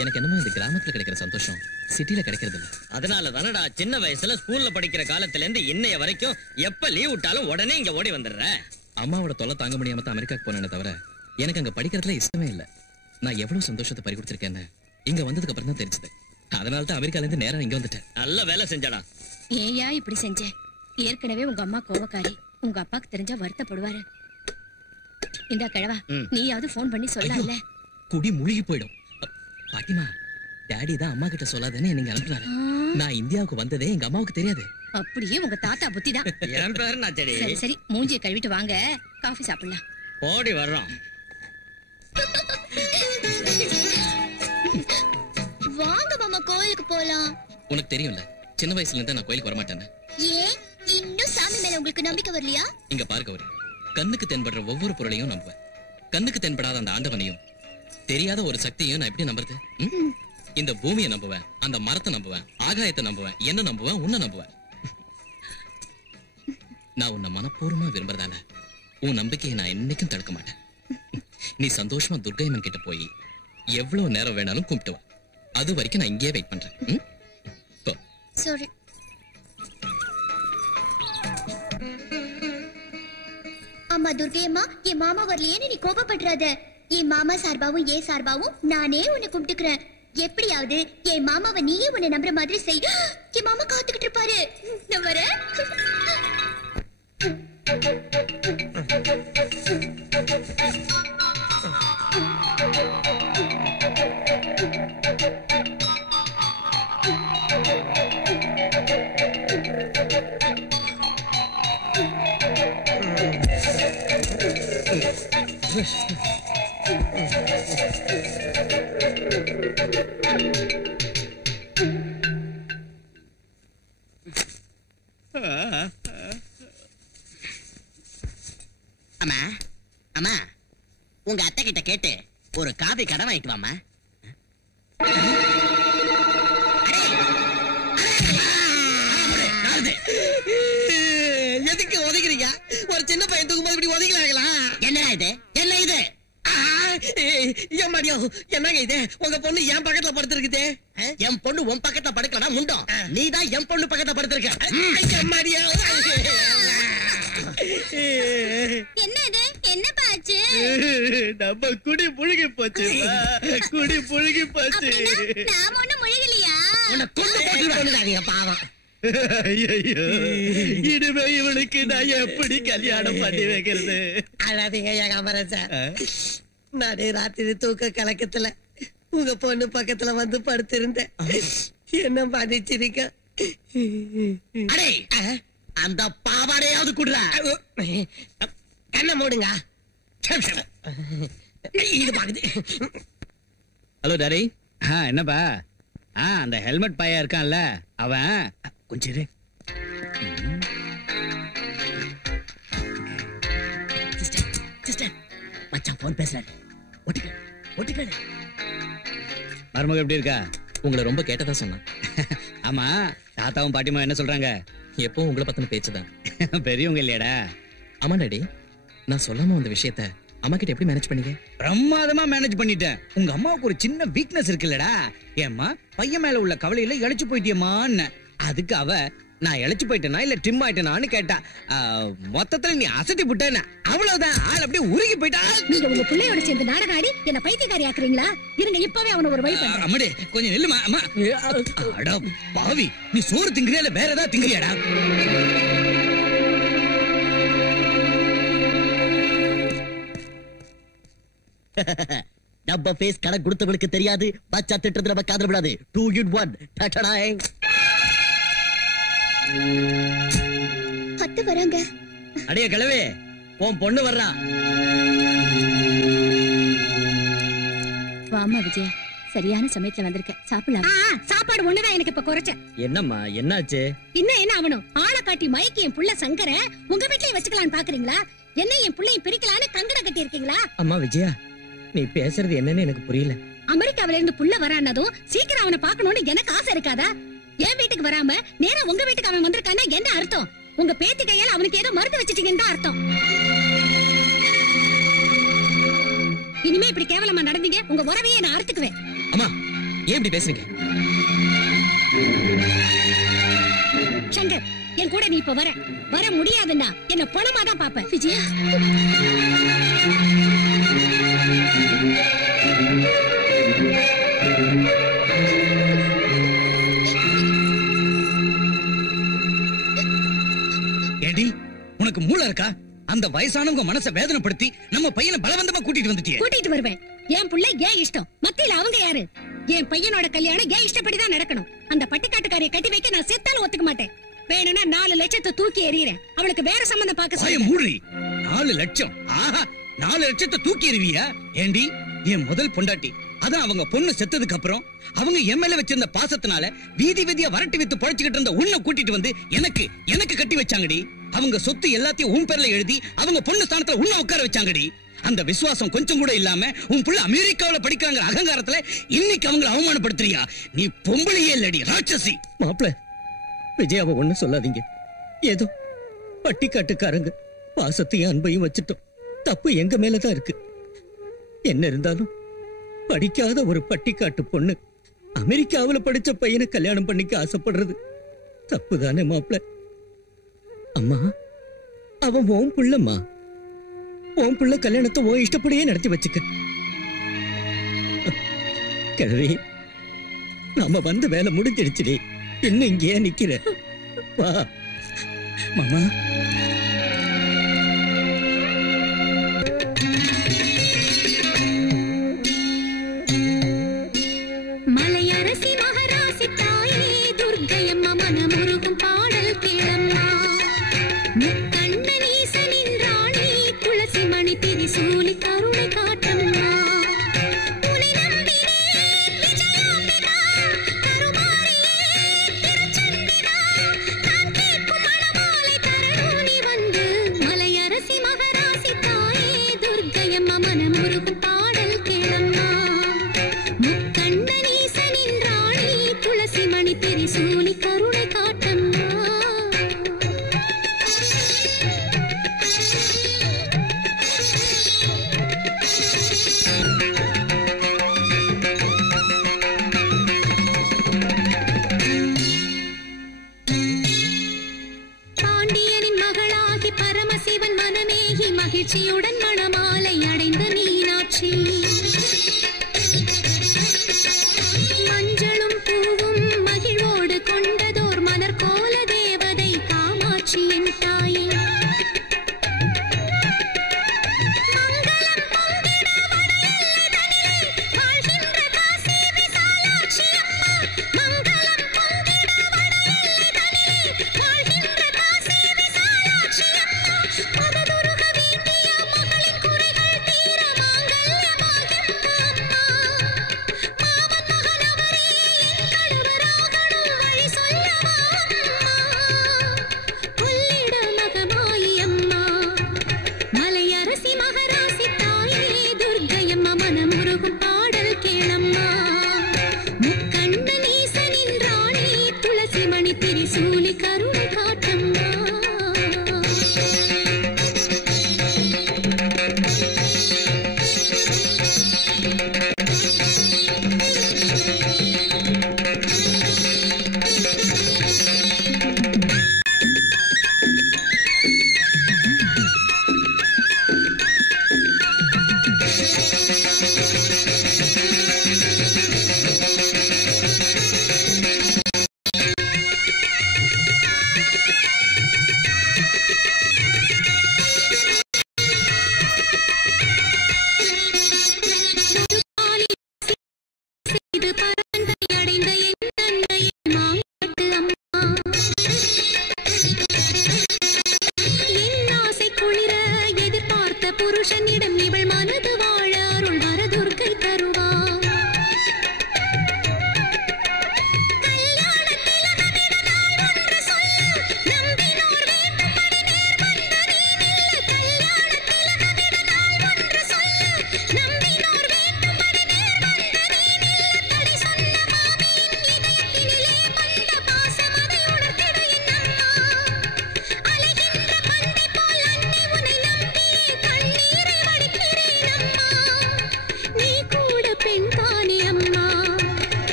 எனக்கு என்னமோ இந்த கிராமத்துல கிடைக்கிற சந்தோஷம் சிட்டில கிடைக்கிறது இல்ல. அதனால தானடா சின்ன வயசுல ஸ்கூல்ல படிக்கிற காலத்துல இருந்து இன்னைய வரைக்கும் எப்ப லீவ் விட்டாலும் உடனே இங்க ஓடி வந்துடுற. அம்மாவோட தொல்லை தாங்க முடியாம தான் அமெரிக்காக்கு போனேனே தவிர எனக்கு அங்க படிக்கிறதுல இஷ்டமே இல்ல. நான் எவ்வளவு சந்தோஷத்தை பறி கொடுத்திருக்கேன்னு இங்க வந்ததுக்கு அப்புறம் தான் தெரிஞ்சது. அதனால தான் அமெரிக்கால இருந்து நேரா இங்க வந்துட்டேன். நல்ல வேலை செஞ்சடா. ஏயா இப்படி செஞ்ச? ஏற்கனவே உங்க அம்மா கோவக்காரி. உங்க அப்பாக்கு தெரிஞ்சா வருத்தப்படுவாரு. இந்த கிழவா, நீயாவது போன் பண்ணி சொல்லல. குடி மூழ்கி போயிடும். பாட்டிமா, டாடி தான் அம்மா கிட்ட சொல்லாதேன்னு நீங்க அனுப்புனாரு. நான் இந்தியாவுக்கு வந்ததே எங்க அம்மாவுக்கு தெரியாது. அப்படியே உங்க தாத்தா புத்தி தான். என் பேரு நான் செடி. சரி சரி, மூஞ்சியை கழுவிட்டு வாங்க, காஃபி சாப்பிடலாம். ஓடி வர்றோம். வாங்க மாமா, கோயிலுக்கு போலாம். உனக்கு தெரியும்ல, சின்ன வயசுல இருந்து நான் கோயிலுக்கு வரமாட்டேன்னு. ஏன் இன்னும் சாமி மேல உங்களுக்கு நம்பிக்கை வரலையா? இங்க பாருங்க, ஒரு கண்ணுக்கு தென்படுற ஒவ்வொரு பொருளையும் நம்புவேன். கண்ணுக்கு தென்படாத அந்த ஆண்டவனையும் தெரியாத ஒரு சக்தியையும் நான் எப்படி நம்புறது? இந்த பூமியை நம்புவேன், அந்த மரத்தை நம்புவேன், ஆகாயத்தை நம்புவேன், என்ன நம்புவேன், உன்னை நம்புவேன். நான் உன்னை மனப்பூர்வமா விரும்புறதால உன் நம்பிக்கையை நான் என்னைக்கும் தடுக்க மாட்டேன். நீ சந்தோஷமா துர்கையம்மன் கிட்ட போய் எவ்வளவு நேரம் வேணாலும் கும்பிட்டு வா. அது வரைக்கும் நான் இங்கேயே வெயிட் பண்றேன். சாரி. அம்மா துர்கையம்மா, என் மாமா வரலையேன்னு நீ கோபப்படுறாத. என் மாமா சார்பாவும் ஏ சார்பாவும் நானே உன்னை கும்பிட்டுக்கிறேன். எப்படியாவது என் மாமாவை நீயே உன்னை நம்புற மாதிரி செய். என் மாமா காத்துக்கிட்டு இருப்பாரு. நான் வரேன். அம்மா, அம்மா, உங்க அத்தை கிட்ட கேட்டு ஒரு காபி கடை வாங்கிட்டு வாமா. எதுக்கு ஒதுக்கிறீங்க? ஒரு சின்ன பையன் தூக்கும்போது இப்படி ஒதுக்கலாங்களா? என்ன இது? என்ன இது? ஏமாடியோ, என்னங்க இது? உங்க பொண்ணு என் பக்கத்துல படுத்திருக்குது. என் பொண்ணு உன் பக்கத்துல படுக்கடா முண்டம். நீதான் என் பொண்ணு பக்கத்துல படுத்திருக்க. ஏமாடியோ. என்ன இது? என்ன பாச்சு? நம்ம குடி புழுகி போச்சு. குடி புழுகி போச்சு. நாம ஒண்ணும் முழுகலையா? உன்னை கொண்டு போட்டுருவாங்க பாவம். இனிமே இவனுக்கு நான் எப்படி கல்யாணம் பண்ணி வைக்கிறது? அழாதீங்க ஏகாம்பரசா. நானே ராத்திரி தூக்க கலக்கத்துல உங்க பொண்ணு பக்கத்துல வந்து படுத்திருந்தேன். என்ன மன்னிச்சிருக்க. அந்த பாவாடையாவது குடுறா. கண்ணை மூடுங்க. ஹலோ டாடி, என்னப்பா அந்த ஹெல்மெட் பையன் இருக்கான்ல அவன் கொஞ்சம் இரு. மச்சான் போன் பேசுறாரு. ஒட்டிக்க. மருமக எப்படி இருக்கா? உங்களை ரொம்ப கேட்டதா சொன்னான். ஆமா, தாத்தாவும் பாட்டிமா என்ன சொல்றாங்க? எப்பவும் உங்களை பத்தின பேச்சுதான். பெரியவங்க இல்லையாடா? ஆமா டாடி, நான் சொல்லாம வந்த விஷயத்த அம்மா கிட்ட எப்படி மேனேஜ் பண்ணீங்க? பிரமாதமா மேனேஜ் பண்ணிட்டேன். உங்க அம்மாவுக்கு ஒரு சின்ன வீக்னஸ் இருக்குல்லடா. ஏம்மா பையன் மேல உள்ள கவலையில இழைச்சு போயிட்டியம்மான்னு. அதுக்கு அவ நான் இழைச்சு போயிட்டேனா இல்ல ட்ரிம் ஆயிட்டேனான்னு கேட்டா. மொத்தத்துல நீ அசத்தி புட்டேன அவ்வளவுதான். ஆள் அப்படியே உருகி போயிட்டா. நீங்க உங்க பிள்ளையோட சேர்ந்து நாடகம் ஆடி என்ன பைத்தியக்காரி ஆக்குறீங்களா? இருங்க இப்பவே அவன ஒரு வழி பண்றேன். அம்மாடே கொஞ்சம் நில்லுமா. அம்மா அட பாவி, நீ சோறு திங்கறியா இல்ல வேற ஏதாவது திங்கறியாடா? டப்பா ஃபேஸ் கணக்கு கொடுத்தவனுக்கு தெரியாது. பச்சா திட்டத்துல நம்ம காதல விடாது. 2 in 1 டடடாய். அத்தை வராங்க. அடியே கிழவே, உன் பொண்ணு வர்றா. வாமா விஜயா, சரியான சமயத்துல வந்திருக்க. சாப்பிடலாம். சாப்பாடு ஒண்ணுதான் எனக்கு இப்ப குறைச்ச. என்னம்மா என்னாச்சு? இன்னும் என்ன ஆகணும்? ஆளை காட்டி மயக்கி என் புள்ள சங்கர உங்க வீட்லயே வச்சுக்கலான்னு பாக்குறீங்களா? என்ன என் புள்ளைய பிரிக்கலான்னு கங்கணம் கட்டி இருக்கீங்களா? அம்மா விஜயா, நீ பேசுறது என்னன்னு எனக்கு புரியல. அமெரிக்காவில இருந்து புள்ள வரானதும் சீக்கிரம் அவனை பாக்கணும்னு எனக்கு ஆசை இருக்காதா? என் வீட்டுக்கு வராம நேரா உங்க வீட்டுக்கு அவன் வந்திருக்கானா என்ன அர்த்தம்? உங்க பேத்தி கையால அவனுக்கு ஏதோ மருந்து வச்சிட்டீங்கன்னு தான் அர்த்தம். இனிமே இப்படி கேவலமா நடந்தீங்க, உங்க உறவையே நான் அறுத்துக்குவேன். அம்மா ஏன் இப்படி பேசுறீங்க? சங்கர், என் கூட நீ இப்ப வர முடியாதுன்னா என்ன பணமா தான் பாப்ப. விஜயா, ஏடி உனக்கு மூளை இருக்கா? அந்த வயசானவங்க மனசை வேதனைப்படுத்தி நம்ம பையனை பலவந்தமா கூட்டிட்டு வந்துட்டியே. கூட்டிட்டு வருவேன். என் புள்ள ஏன் இஷ்டம், மத்தியில அவங்க யாரு? என் பையனோட கல்யாணம் ஏன் இஷ்டப்படிதான் நடக்கணும். அந்த பட்டிக்காட்டுக்காரியை கட்டி வைக்க நான் செத்தாலும் ஒத்துக்க மாட்டேன். வேணும்னா 4 லட்சத்தை தூக்கி எறிகிறேன். அவளுக்கு வேற சம்பந்தம் பார்க்க சொல்லுங்க. மூடி. 4 லட்சம்? ஆஹா, 4 லட்சத்தை தூக்கி எறிவியா? ஏண்டி, என் முதல் பொண்டாட்டி அதான் அவங்க பொண்ணு செத்ததுக்கு அப்புறம் அவங்க எம்எல்ஏ வச்சிருந்த பாசத்தினால வீதி வீதியா வரட்டி வித்து பழச்சிக்கிட்டு இருந்த உன்னை கூட்டிட்டு வந்து எனக்கு கட்டி வச்சாங்கடி. அவங்க சொத்து எல்லாத்தையும் உன் பேர்ல எழுதி அவங்க பொண்ணு ஸ்தானத்துல உன்னை உட்கார வச்சாங்கடி. அந்த விசுவாசம் கொஞ்சம் கூட இல்லாம உன் புள்ள அமெரிக்காவில படிக்கிறாங்க அகங்காரத்துல இன்னைக்கு அவங்களை அவமானப்படுத்துறியா? நீ பொம்பளையே இல்லடி, ராட்சசி. மாப்பிள்ள, விஜயாவை ஒண்ணு சொல்லாதீங்க. ஏதோ பட்டிக்காட்டுக்காரங்க பாசத்தையும் அன்பையும் வச்சுட்டோம். தப்பு எங்க மேலதான் இருக்கு. என்ன இருந்தாலும் படிக்காத ஒரு பட்டிக்காட்டு பொண்ணு அமெரிக்காவில படிச்ச பையனை கல்யாணம் பண்ணிக்க ஆசைப்படுறது தப்புதானே மாப்பிள்ள? அம்மா, அவன் உன் புள்ளம்மா. உன் புள்ள கல்யாணத்தை உன் இஷ்டப்படியே நடத்தி வச்சுக்க. கிழவி, நாம வந்து வேலை முடிஞ்சிடுச்சுடி. இன்னும் இங்கேயே நிக்கிற. வா மாமா. மலையரசி மகராசி தாயே துர்க்கையம்மா மனமுருகும் பாடல் கேளம்மா. முக்கண்ணனீசனின் ராணி துளசி மணி திரிசூலி கருணை காட்டம்மா. உனை நம்பினேன் விஜயாம்பிகா, கருமாரியே திருச்சண்டிகா. நான் கேட்கும் மணமாலை தரணும் நீ வந்து. மலையரசி மகராசி தாயே துர்க்கையம்மா மனமுருகும் பாடல் கேளம்மா. முக்கண்ணனீசனின் ராணி துளசி மணி திரிசூலி கருணை காட்டம்மா. பாண்டியனின் மகளாகி பரமசிவன் மனமேகி மகிழ்ச்சியுடன் மணமாலை அடைந்த மீனாட்சி. மஞ்சளும் பூவும் மகிழ்வோடு கொண்டதோர் மலர் கோல தேவதை காமாட்சி என் தாயே. மங்களம் பொங்கிட வடஎல்லை வாழ்கின்ற காசி விசாலாட்சி அம்மா. மங்களம் பொங்கிட வடஎல்லை வாழ்கின்ற காசி விசாலாட்சி அம்மா. மனதுருக வேண்டிய மகளே திரிசூலி கருணை காட்டம்மா.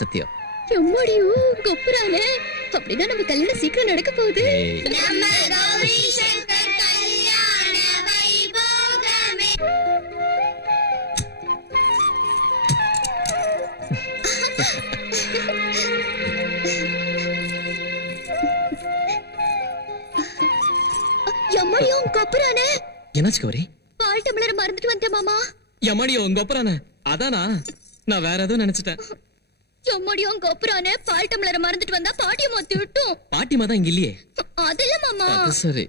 சத்தியம் அப்படின்னா நம்ம கல்யாணம் சீக்கிரம் நடக்க போகுது. என்னாச்சு கௌரி? பால் டம்ளர் மறந்துட்டு வந்தேன் மாமா. எம்மாடியோ உங்க ஒப்பரானே அதானா? நான் வேற ஏதோ நினைச்சிட்டேன். எம்மாடியோ உங்க ஒப்பரானே பால் டம்ளர் மறந்துட்டு வந்தா பாட்டியம்மா திட்டும். பாட்டியம்மா தான் இங்க இல்லையே. அதெல்லாம் மாமா. சரி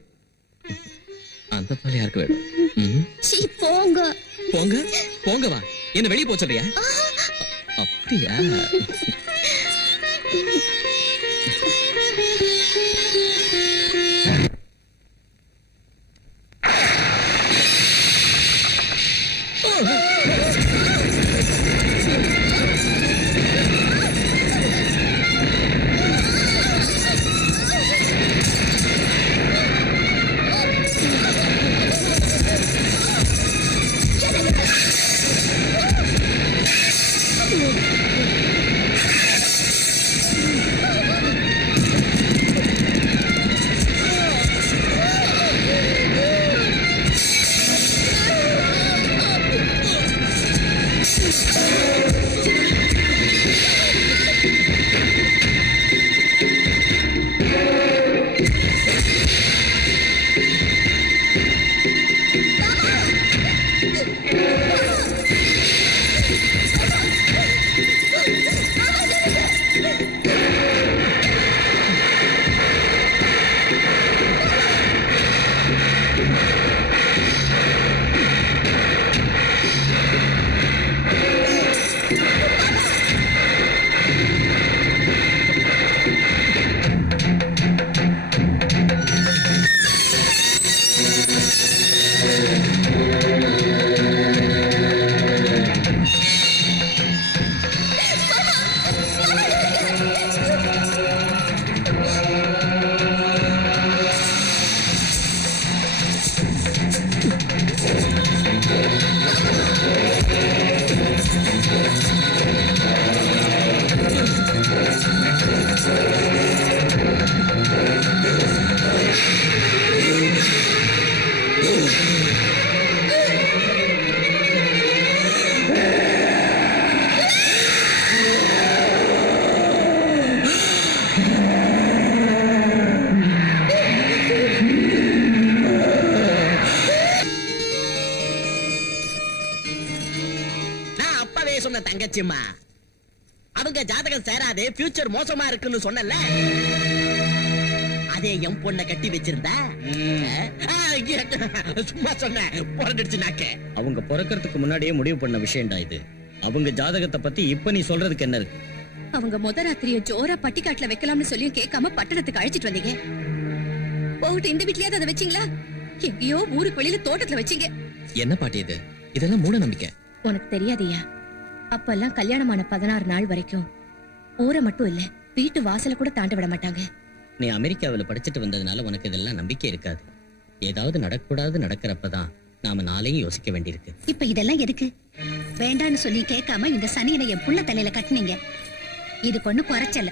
அந்த பால் யாருக்கு வேணும்? சீ போங்க. போங்க போங்க வா. என்ன வெளிய போக சொல்றியா? அப்படியா? தங்கச்சிம்மா அவங்க ஜாதகம் சேராது, ஃபியூச்சர் மோசமா இருக்குன்னு சொன்னல, அதே என் பொண்ணை கட்டி வச்சிருந்தா சும்மா சொன்னேன் பிறந்துடுச்சு நாக்கே. அவங்க பிறக்கிறதுக்கு முன்னாடியே முடிவு பண்ண விஷயம்டா இது. அவங்க ஜாதகத்தை பத்தி இப்ப நீ சொல்றதுக்கு என்ன இருக்கு? அவங்க முத ராத்திரிய ஜோரா பட்டிக்காட்டுல வைக்கலாம்னு சொல்லியும் கேட்காம பட்டணத்துக்கு அழைச்சிட்டு வந்தீங்க. போகிட்டு இந்த வீட்லயாவது அதை வச்சீங்களா? எங்கேயோ ஊருக்கு வெளியில தோட்டத்துல வச்சீங்க. என்ன பாட்டி இது? இதெல்லாம் மூட நம்பிக்கை. உனக்கு தெரியாதியா, அப்பெல்லாம் கல்யாணமான 16 நாள் வரைக்கும் ஊரை மட்டும் இல்ல வீட்டு வாசல கூட தாண்ட விட மாட்டாங்க. நீ அமெரிக்காவில படிச்சுட்டு வந்ததுனால உனக்கு இதெல்லாம் நம்பிக்கை இருக்காது. ஏதாவது நடக்கூடாது நடக்கிறப்பதான் நாம நாளையும் யோசிக்க வேண்டியிருக்கு. இப்ப இதெல்லாம் எதுக்கு? வேண்டான்னு சொல்லி கேட்காம இந்த சனியனை என் புள்ள தலையில கட்டினீங்க. இது கொண்டு குறைச்சல.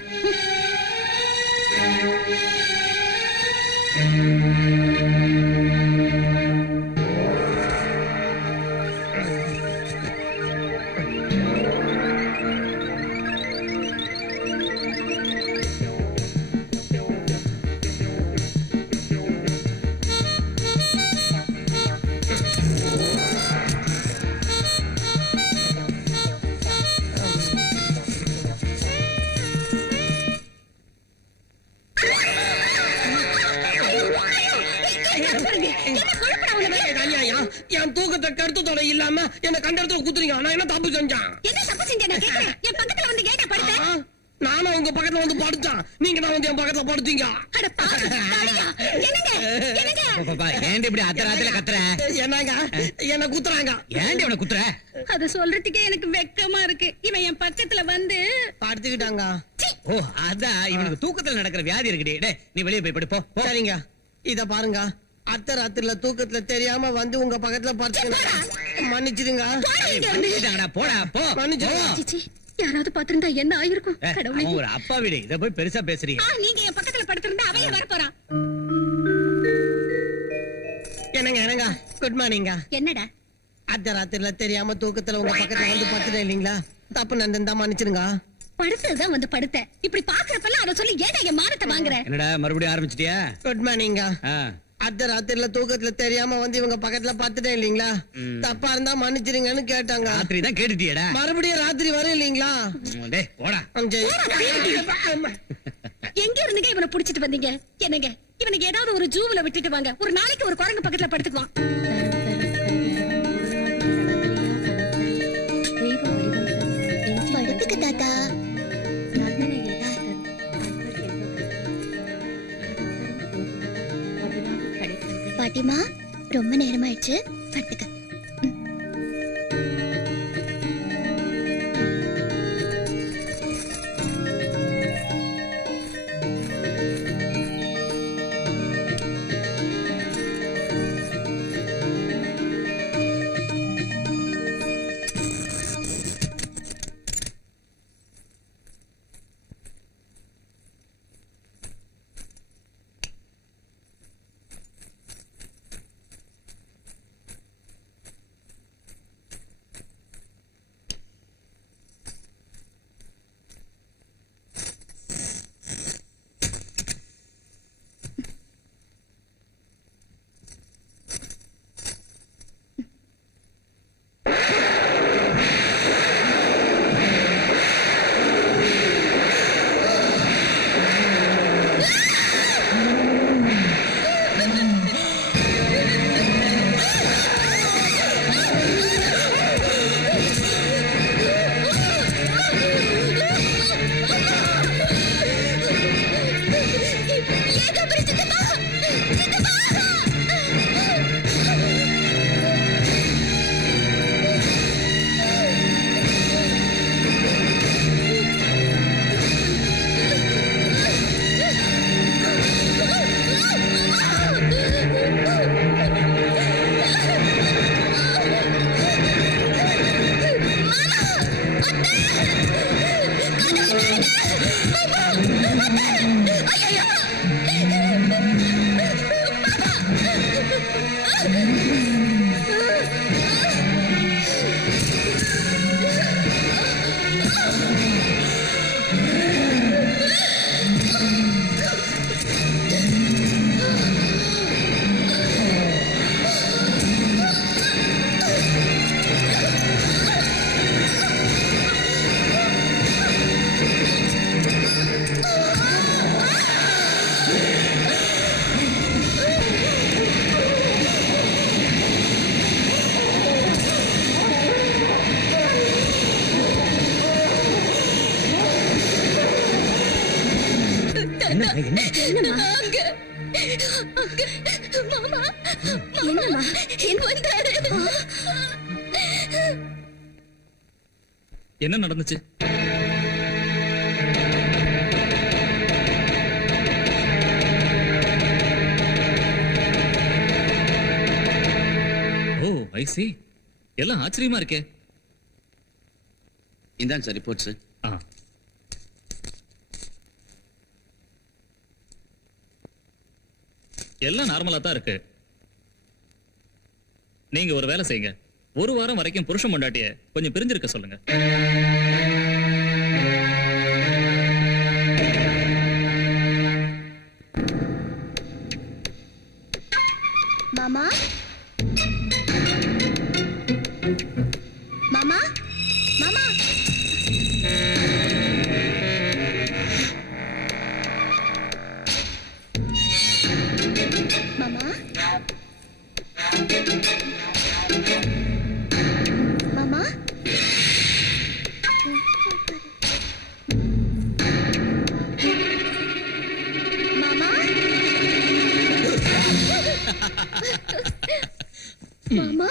என் தூக்கத்தை கருத்து தொலை இல்லாம என்ன கண்ட இடத்துல குத்துறீங்க. நான் என்ன தப்பு செஞ்சேன்? என்ன தப்பு செஞ்சேன் நான் கேக்குறேன். என் பக்கத்துல வந்து ஏன் படுத்த? நானும் உங்க பக்கத்துல வந்து படுத்தேன். நீங்க தான் வந்து என் பக்கத்துல படுத்தீங்க. அட பாவி, தாடியா. என்னங்க என்னங்க பாப்பா ஏன்டி இப்படி அத்தராத்துல கத்துற? என்னங்க என்ன குத்துறாங்க? ஏன்டி அவனை குத்துற? அது சொல்றதுக்கே எனக்கு வெக்கமா இருக்கு. இவன் என் பக்கத்துல வந்து படுத்துக்கிட்டாங்க. ஓ அதான் இவனுக்கு தூக்கத்துல நடக்கிற வியாதி இருக்குடி. டேய் நீ வெளியே போய் படு போ. சரிங்க, இத பாருங்க. அத்தை ராத்திரில தூக்கத்துல தெரியாம வந்து உங்க பக்கத்துல படுத்துக்கிட்டாங்க. மன்னிச்சிடுங்க. போடா போ. சிச்சி, யாராவது பாத்திருந்தா என்ன ஆயிருக்கும்? கடவுளே, அவன் ஒரு அப்பா வீடு. இத போய் பெருசா பேசுறீங்க. நீங்க என் பக்கத்துல படுத்திருந்தா அவன் வர போறான். என்னங்க என்னங்க குட் மார்னிங்க. என்னடா அத்தை ராத்திரில தெரியாம தூக்கத்துல உங்க பக்கத்துல வந்து படுத்துட்டேன் இல்லீங்களா? தப்பு நடந்தா மன்னிச்சிடுங்க. படுத்ததுதான் வந்து படுத்த. இப்படி பாக்குறப்பெல்லாம் அதை சொல்லி ஏன்டா என் மானத்தை வாங்குற? என்னடா மறுபடியும் ஆரம்பிச்சிட்டியா? குட் மார்னிங்க. அத்தை ராத்திரில தூக்கத்துல தெரியாம வந்து இவங்க பக்கத்துல படுத்துட்டேன் இல்லீங்களா? தப்பா இருந்தா மன்னிச்சிருங்கன்னு கேட்டாங்க. ராத்திரி தான் கேட்டுட்டியடா? மறுபடியும் ராத்திரி வரும் இல்லீங்களா? டேய் போடா. எங்க இருந்துங்க இவனை புடிச்சிட்டு வந்தீங்க? என்னங்க இவனுக்கு ஏதாவது ஒரு ஜூவுல விட்டுட்டு வாங்க. ஒரு நாளைக்கு ஒரு குரங்கு பக்கத்துல படுத்துக்குவான். படுத்துக்க தாத்தா. பாட்டிமா ரொம்ப நேரமாயிடுச்சு, படுத்துக்க. இங்க வந்தாரு. என்ன நடந்துச்சு? ஓ ஐ see. எல்லாம் ஆச்சரியமா இருக்கே. இந்தாங்க சார் ரிப்போர்ட்ஸ். எல்லாம் நார்மலா தான் இருக்கு. நீங்க ஒரு வேலை செய்யுங்க. ஒரு வாரம் வரைக்கும் புருஷன் பொண்டாட்டிய கொஞ்சம் பிரிஞ்சிருக்க சொல்லுங்க. மாமா மாமா மாமா மாமா மாமா மாமா மாமா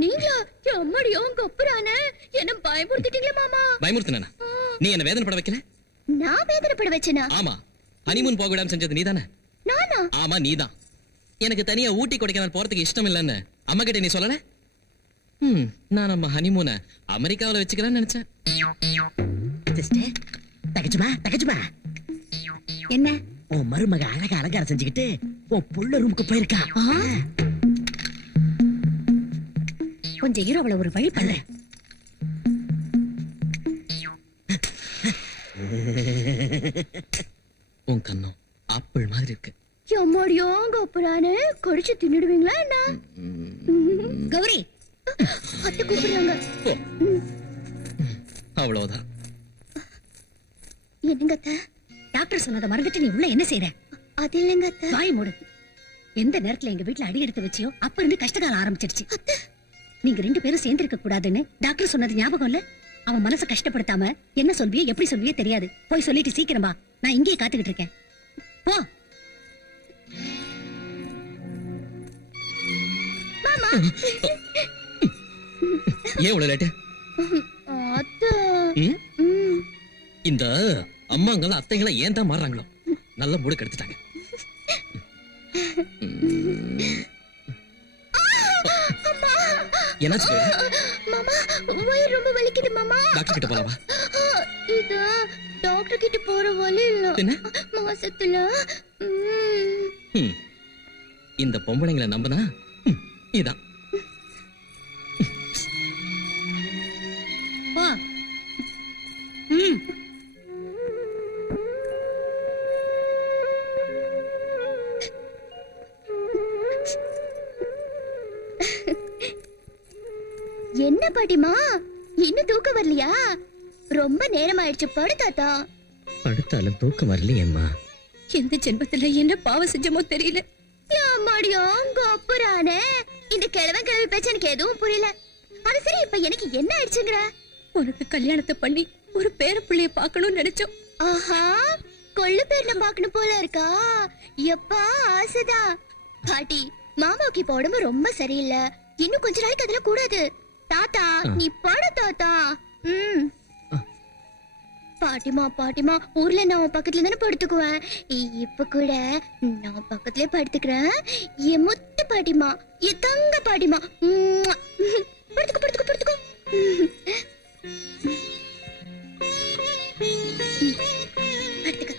நீங்களா? அம்மாடியோ உங்க அப்புறானே என்ன பயமுறுத்திட்டீங்களா மாமா? பயமுறுத்தினா? நீ என்ன வேதனை பட வைக்கல? நான் வேதனைப்பட வச்சேனா? ஆமா, ஹனிமூன் போக விடாம செஞ்சது நீதானே? நானா? ஆமா நீதான். எனக்கு தனியா ஊட்டி கொடைக்கானல் போறதுக்கு இஷ்டம் இல்லன்னு அம்மா கிட்ட நீ சொல்லல? நான் நம்ம ஹனிமூனை அமெரிக்காவில வச்சுக்கலாம்னு நினைச்சேன். சிஸ்டர், தகச்சுமா என்ன? உன் மருமக அழகா அலங்காரம் செஞ்சுக்கிட்டு உன் புள்ள ரூமுக்கு போயிருக்கா. கொஞ்சம் இரு, அவளை ஒரு வழி பண்றேன். உன் கண்ணம் ஆப்பிள் மாதிரி இருக்கு. அம்மாடியோ உங்க அப்புறானே கடிச்சு தின்னுடுவீங்களா என்ன? கௌரி, அத்தை கூப்பிடுறாங்க. அவ்வளவுதான். என்னங்க அத்தை? டாக்டர் சொன்னதை மறந்துட்டு நீ உள்ள என்ன செய்யற? அது இல்லைங்க அத்தை. வாய் மூடு. எந்த நேரத்துல எங்க வீட்டுல அடி எடுத்து வச்சியோ அப்ப இருந்து கஷ்டகாலம் ஆரம்பிச்சிருச்சு. நீங்க 2 பேரும் சேர்ந்திருக்க கூடாதுன்னு டாக்டர் சொன்னது ஞாபகம் இல்ல? அவன் மனசை கஷ்டப்படுத்தாம என்ன சொல்வியோ எப்படி சொல்வியோ தெரியாது. போய் சொல்லிட்டு சீக்கிரம் வா. நான் இங்கேயே காத்துக்கிட்டு இருக்கேன். போ. மாமா ஏன் இவ்வளவு லேட்டு? அத்தை இந்த அம்மாங்கள அத்தைங்கள ஏன் தான் மாறுறாங்களோ? நல்ல மூடு கெடுத்துட்டாங்க. என்னாச்சு? மாமா வயிறு ரொம்ப வலிக்குது மாமா. டாக்டர் கிட்ட போலாமா? இது டாக்டர் கிட்ட போற வழி இல்ல. என்ன? மாசத்துல இந்த பொம்பளைங்களை நம்பினா இதான். போ. என்ன பாட்டிமா, இன்னும் தூக்கம் வரலையா? ரொம்ப நேரம் ஆயிடுச்சு. படு தாத்தா. படுத்தாலும் தூக்கம் வரலையேம்மா. எந்த ஜென்மத்துல என்ன பாவம் செஞ்சமோ தெரியல. அம்மாடியோ உங்க அப்புறானே இந்த கிழவன் கிழவி பேச்சு எனக்கு எதுவும் புரியல. அது சரி, இப்ப எனக்கு என்ன ஆயிடுச்சுங்கிற? உனக்கு கல்யாணத்தை பண்ணி ஒரு பேர பிள்ளைய பார்க்கணும்னு நினைச்சோம். ஆஹா, கொள்ளு பேர்ல பாக்கணும் போல இருக்கா? எப்பா ஆசைதா. பாட்டி, மாமாவுக்கு இப்ப உடம்பு ரொம்ப சரியில்லை. இன்னும் கொஞ்ச நாளைக்கு அதுல கூடாது. தாத்தா நீ படு தாத்தா. பாட்டிமா பாட்டிமா, ஊர்ல நான் உன் பக்கத்துல தானே படுத்துக்குவேன். இப்ப கூட நான் பக்கத்துலயே படுத்துக்கிறேன். என் முத்து பாட்டிமா, என் தங்க பாட்டிமா. படுத்துக்கோ படுத்துக்கோ படுத்துக்கோ. படுத்துக்க.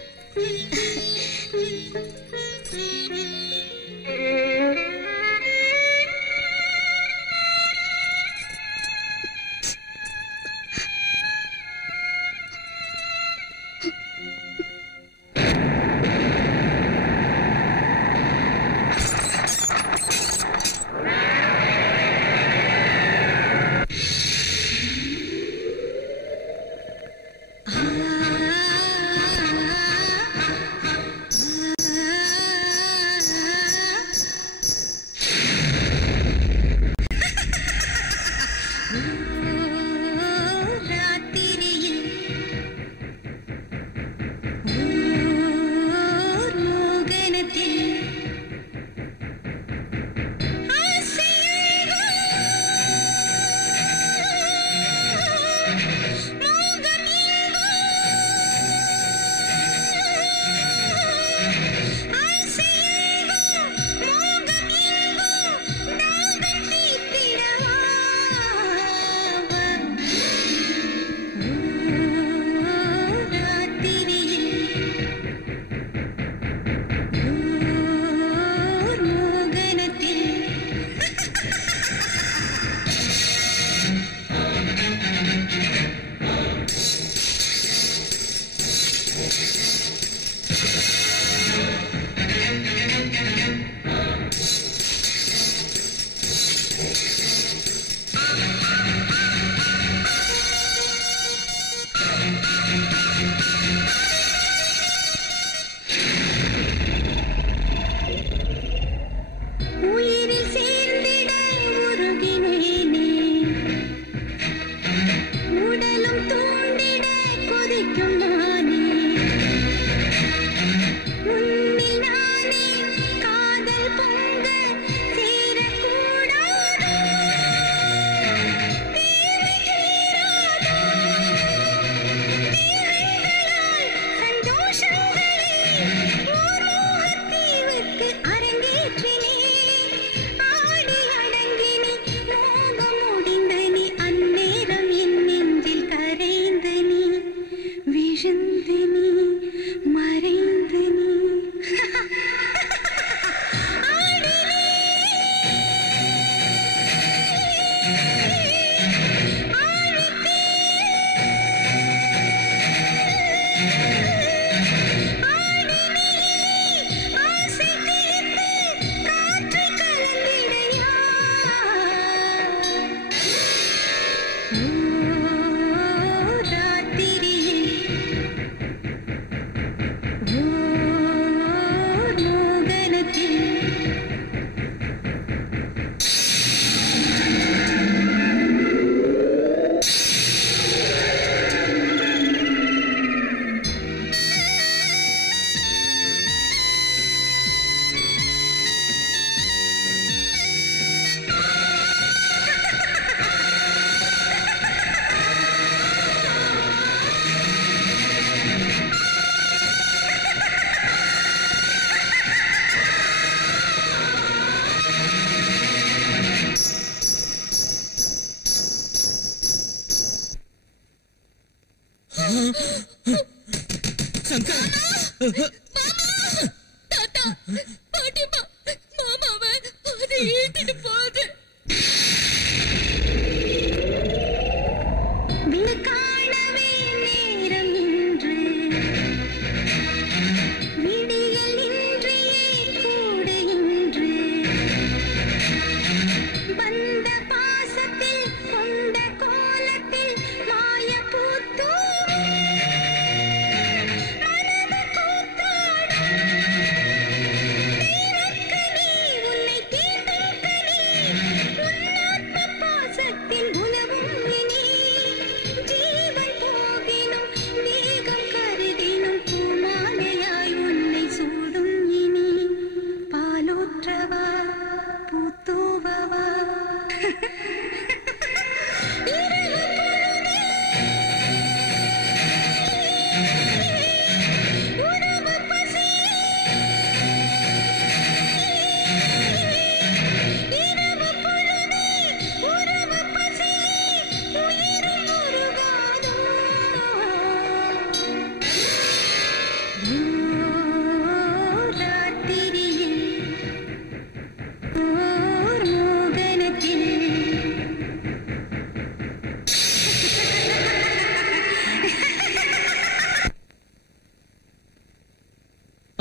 சங்கர் தாத்தா பாட்டிமா மாமாவை அதை இழுத்துட்டு போகுது.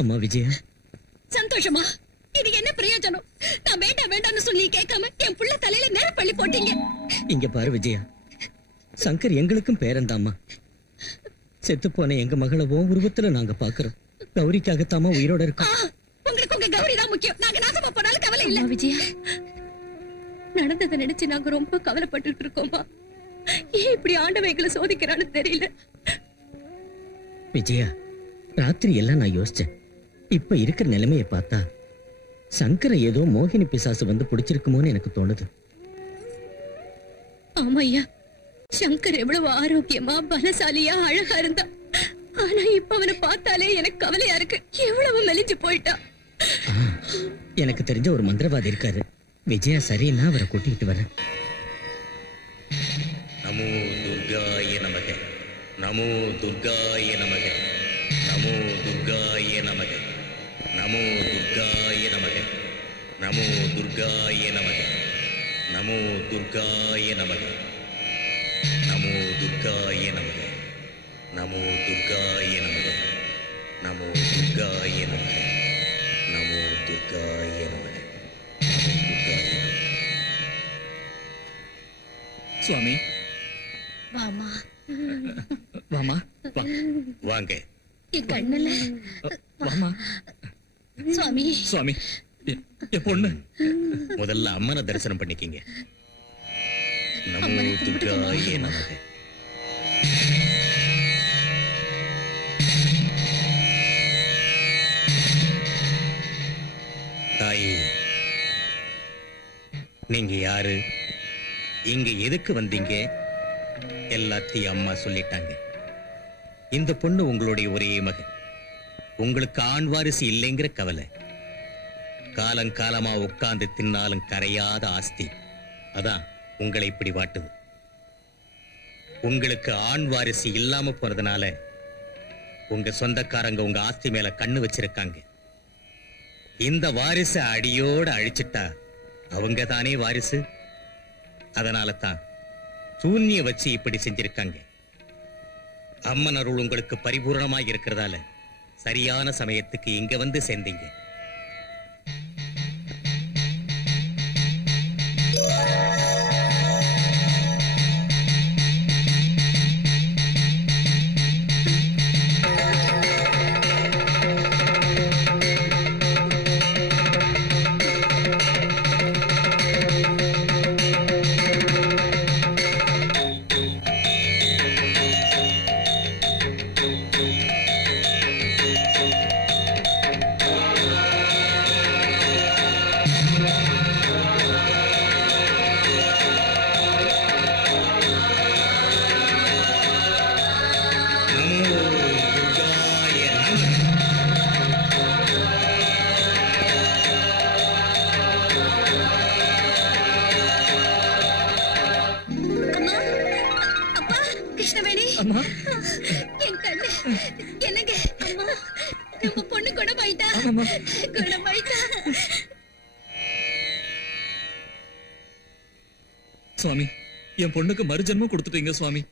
அம்மா விஜயா, சந்தோஷமா? இது என்ன பிரயோஜனம்? நான் வேண்டாம் வேண்டாம்னு சொல்லி கேட்காம என் புள்ள தலையில நெருப்பள்ளி போட்டீங்க. இங்க பாரு விஜயா, சங்கர் எங்களுக்கும் பேரன்தாம்மா. செத்து போன எங்க மகளை உன் உருவத்துல நாங்க பாக்குறோம். கௌரிக்காகத்தாமா உயிரோட இருக்கோம். உங்களுக்கு உங்க கௌரி தான் முக்கியம். நாங்க நாசமா போனாலும் கவலை இல்ல. விஜயா, நடந்ததை நினைச்சு நாங்க ரொம்ப கவலைப்பட்டு இருக்கோமா. ஏன் இப்படி ஆண்டவன் எங்களை சோதிக்கிறான்னு தெரியல. விஜயா, ராத்திரி எல்லாம் நான் யோசிச்சேன். இப்ப இருக்கிற நிலைமையை பார்த்தா சங்கரை ஏதோ மோகினி பிசாசு வந்து பிடிச்சிருக்குமோன்னு எனக்கு தோணுது. ஆமா ஐயா, சங்கர் எவ்வளவு ஆரோக்கியமா பலசாலியா அழகா இருந்தா. ஆனா இப்ப அவனை பார்த்தாலே எனக்கு கவலையா இருக்கு. எவ்வளவு மெலிஞ்சு போயிட்டா. எனக்கு தெரிஞ்ச ஒரு மந்திரவாதி இருக்காரு. விஜயா சரின்னா அவரை கூட்டிட்டு வரேன். நமோ துர்காய நமக, நமோ துர்காய நமக, நமோ துர்காய நமக, நமோ துர்காய நமக, நமோ துர்காய நமக, நமோ துர்காய நமக, நமோ துர்காய நமக, நமோ துர்காய நமக, நமோ துர்காய நமக, நமோ துர்காய நமக, நமோ துர்காய. சுவாமி வாமா வாமா வா. வாங்க. என் கண்ணுல வாமா. சுவாமி சுவாமி, என் பொண்ணு. முதல்ல அம்மனை தரிசனம் பண்ணிக்கிங்க. நமோ துர்காய நமக. தாயே, நீங்க யாரு, இங்க எதுக்கு வந்தீங்க, எல்லாத்தையும் அம்மா சொல்லிட்டாங்க. இந்த பொண்ணு உங்களுடைய ஒரே மகன். உங்களுக்கு ஆண் வாரிசு இல்லைங்கிற கவலை. காலங்காலமா உட்கார்ந்து தின்னாலும் கரையாத ஆஸ்தி. அதான் உங்களை இப்படி வாட்டுது. உங்களுக்கு ஆண் வாரிசு இல்லாம போறதுனால உங்க சொந்தக்காரங்க உங்க ஆஸ்தி மேல கண்ணு வச்சிருக்காங்க. இந்த வாரிச அடியோட அழிச்சிட்டா அவங்க தானே வாரிசு. அதனால தான் சூன்ய வச்சு இப்படி செஞ்சிருக்காங்க. அம்மன் அருள் உங்களுக்கு பரிபூர்ணமாக இருக்கிறதால சரியான சமயத்துக்கு இங்க வந்து சேர்ந்தீங்க. சுவாமி, என் பொண்ணுக்கு மறுஜென்மம் கொடுத்துட்டீங்க சுவாமி.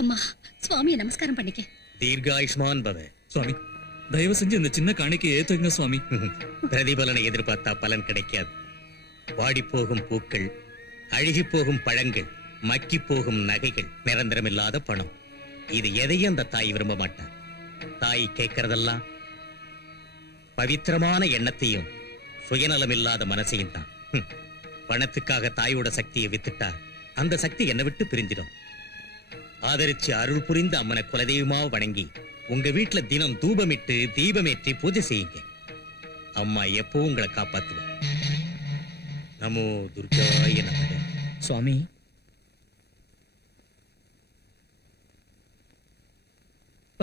அம்மா, சுவாமியை நமஸ்காரம் பண்ணிக்க. தீர்காயுஷ்மான் பவ. சுவாமி, தயவு செஞ்சு இந்த சின்ன காணிக்கை ஏத்துங்க சுவாமி. பிரதிபலனை எதிர்பார்த்தா பலன் கிடைக்காது. வாடி போகும் பூக்கள், அழுகி போகும் பழங்கள், மக்கி போகும் நகைகள், நிரந்தரமில்லாத பணம், இது எதையும் அந்த தாய் விரும்ப மாட்டார். தாய் கேட்கறதெல்லாம் பவித்திரமான எண்ணத்தையும் சுயநலமில்லாத மனசையும் தான். பணத்துக்காக தாயோட சக்தியை வித்துட்டா அந்த சக்தி என்னை விட்டு பிரிஞ்சிடும். ஆதரிச்சு அருள் புரிந்த அம்மனை குலதெய்வமா வணங்கி உங்க வீட்டுல தினம் தூபமிட்டு தீபமேற்றி பூஜை செய்யுங்க. அம்மா எப்பவும் உங்களை காப்பாத்துவா. நமோ துர்காய நமக. சுவாமி,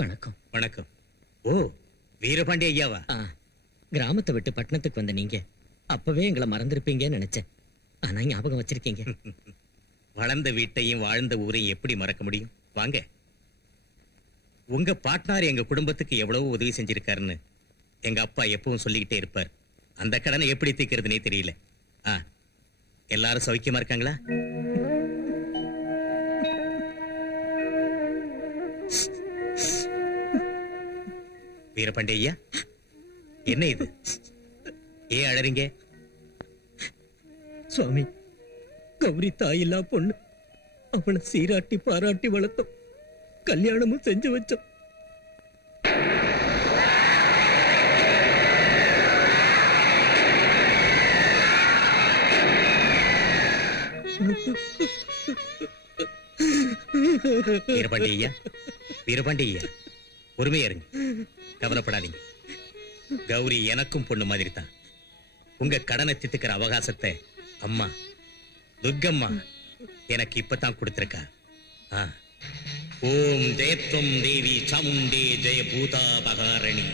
வணக்கம். வணக்கம். ஓ, வீரபாண்டி ஐயாவா? கிராமத்தை விட்டு பட்டணத்துக்கு வந்த நீங்க அப்பவே எங்களை மறந்திருப்பீங்கன்னு நினைச்சேன். ஆனா ஞாபகம் வச்சிருக்கீங்க. வளர்ந்த வீட்டையும் வாழ்ந்த ஊரையும் எப்படி மறக்க முடியும்? வாங்க. உங்க பாட்னார் எங்க குடும்பத்துக்கு எவ்வளவு உதவி செஞ்சிருக்காருன்னு எங்க அப்பா எப்பவும் சொல்லிக்கிட்டே இருப்பார். அந்த கடனை எப்படி தீர்க்கிறதுனே தெரியல. எல்லாரும் சௌக்கியமா இருக்காங்களா? வீரபாண்டி ஐயா, என்ன இது? ஏன் அழறீங்க? சுவாமி, கௌரி தாயில்லா பொண்ணு. அவளை சீராட்டி பாராட்டி வளர்த்தோம், கல்யாணமும் செஞ்சு வச்சோம். வீரபாண்டி ஐயா, வீரபாண்டி ஐயா, பொறுமையா இருங்க, கவலைப்படாதீங்க. கௌரி எனக்கும் பொண்ணு மாதிரி தான். உங்க கடனை தித்துக்கிற அவகாசத்தை அம்மா துர்கம்மா எனக்கு இப்பதான் கொடுத்திருக்கா. ஓம் ஜெயத்வம் தேவி சாமுண்டே ஜெய பூதா பகாரணி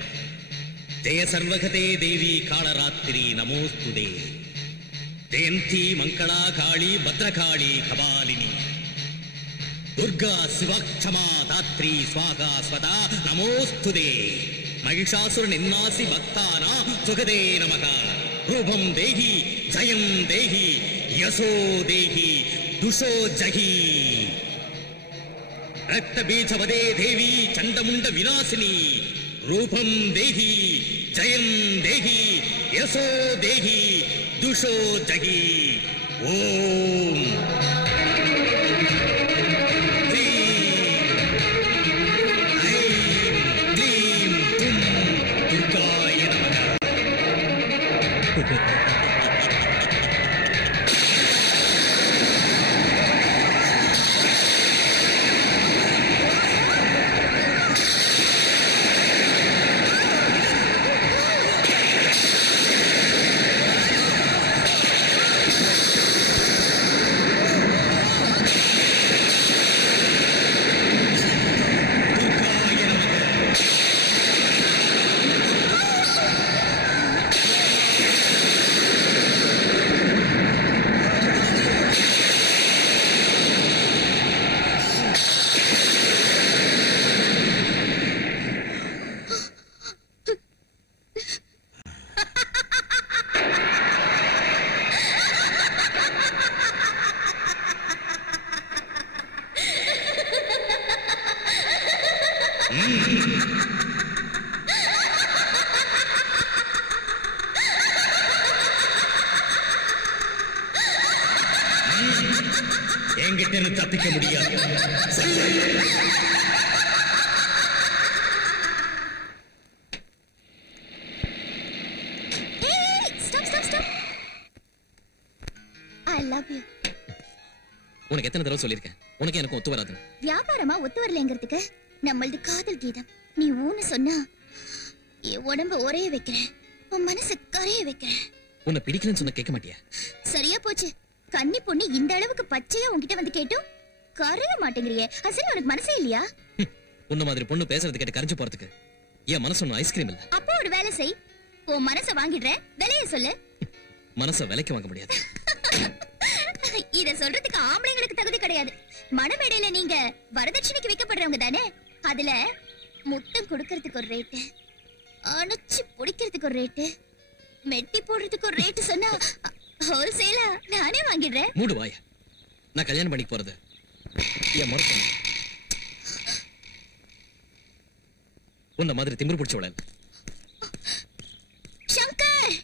ஜெய சர்வகதே தேவி காளராத்திரி நமோஸ்துதே ஜெயந்தி மங்களா காளி பத்ரகாளி கபாலினி துர்கா சிவக்ஷமா தாத்ரி ஸ்வாகா ஸ்வதா நமோஸ்துதே மகிஷாசுர நின்னாசி பக்தானா சுகதே நமக ரூபம் தேஹி ஜயம் தேஹி யசோ தேஹி துஷோ ஜகி ரக்த பீஜவதே தேவி சண்டமுண்ட விநாசினி ரூபம் தேஹி ஜயம் தேஹி யசோ தேஹி துஷோ ஜகி. ஓம் என்கிட்ட தப்பிக்க முடியாது. உனக்கு எத்தனை தடவை சொல்லிருக்கேன், உனக்கு எனக்கு ஒத்து வராது. வியாபாரமா ஒத்து வரலங்கிறதுக்கு நம்மளது காதல் கீதம். நீ ஊன்னு சொன்னா என் உடம்ப ஒரே வைக்கிறேன், உன் மனசு கரைய வைக்கிறேன். உன்னை பிடிக்கலன்னு சொன்ன கேட்க மாட்டியா? சரியா போச்சு. கன்னி பொண்ணு இந்த அளவுக்கு பச்சையா உன்கிட்ட வந்து கேட்டும் கரைய மாட்டேங்கிறியே. அசல் உனக்கு மனசே இல்லையா? உன்ன மாதிரி பொண்ணு பேசுறது கேட்டு கரைஞ்சு போறதுக்கு என் மனசு ஒண்ணு ஐஸ்கிரீம் இல்ல. அப்போ ஒரு வேலை செய், உன் மனச வாங்கிடுறேன், விலைய சொல்லு. மனச விலைக்கு வாங்க முடியாது. இத சொல்றதுக்கு ஆம்பளைங்களுக்கு தகுதி கிடையாது. மணமேடையில நீங்க வரதட்சணைக்கு வைக்கப்படுறவங்க தானே. அதுல முத்தம் கொடுக்கறதுக்கு ஒரு ரேட்டு, அணைச்சு பிடிக்கிறதுக்கு ஒரு ரேட்டு, மெட்டி போடுறதுக்கு ஒரு ரேட்டு சொன்னா ஹோல்சேலா நானே வாங்கிடுறேன். மூடு வாய. நான் கல்யாணம் பண்ணிக்க போறது என் மறுப்பு. உன்ன மாதிரி திமிரு பிடிச்சவள சங்கர்.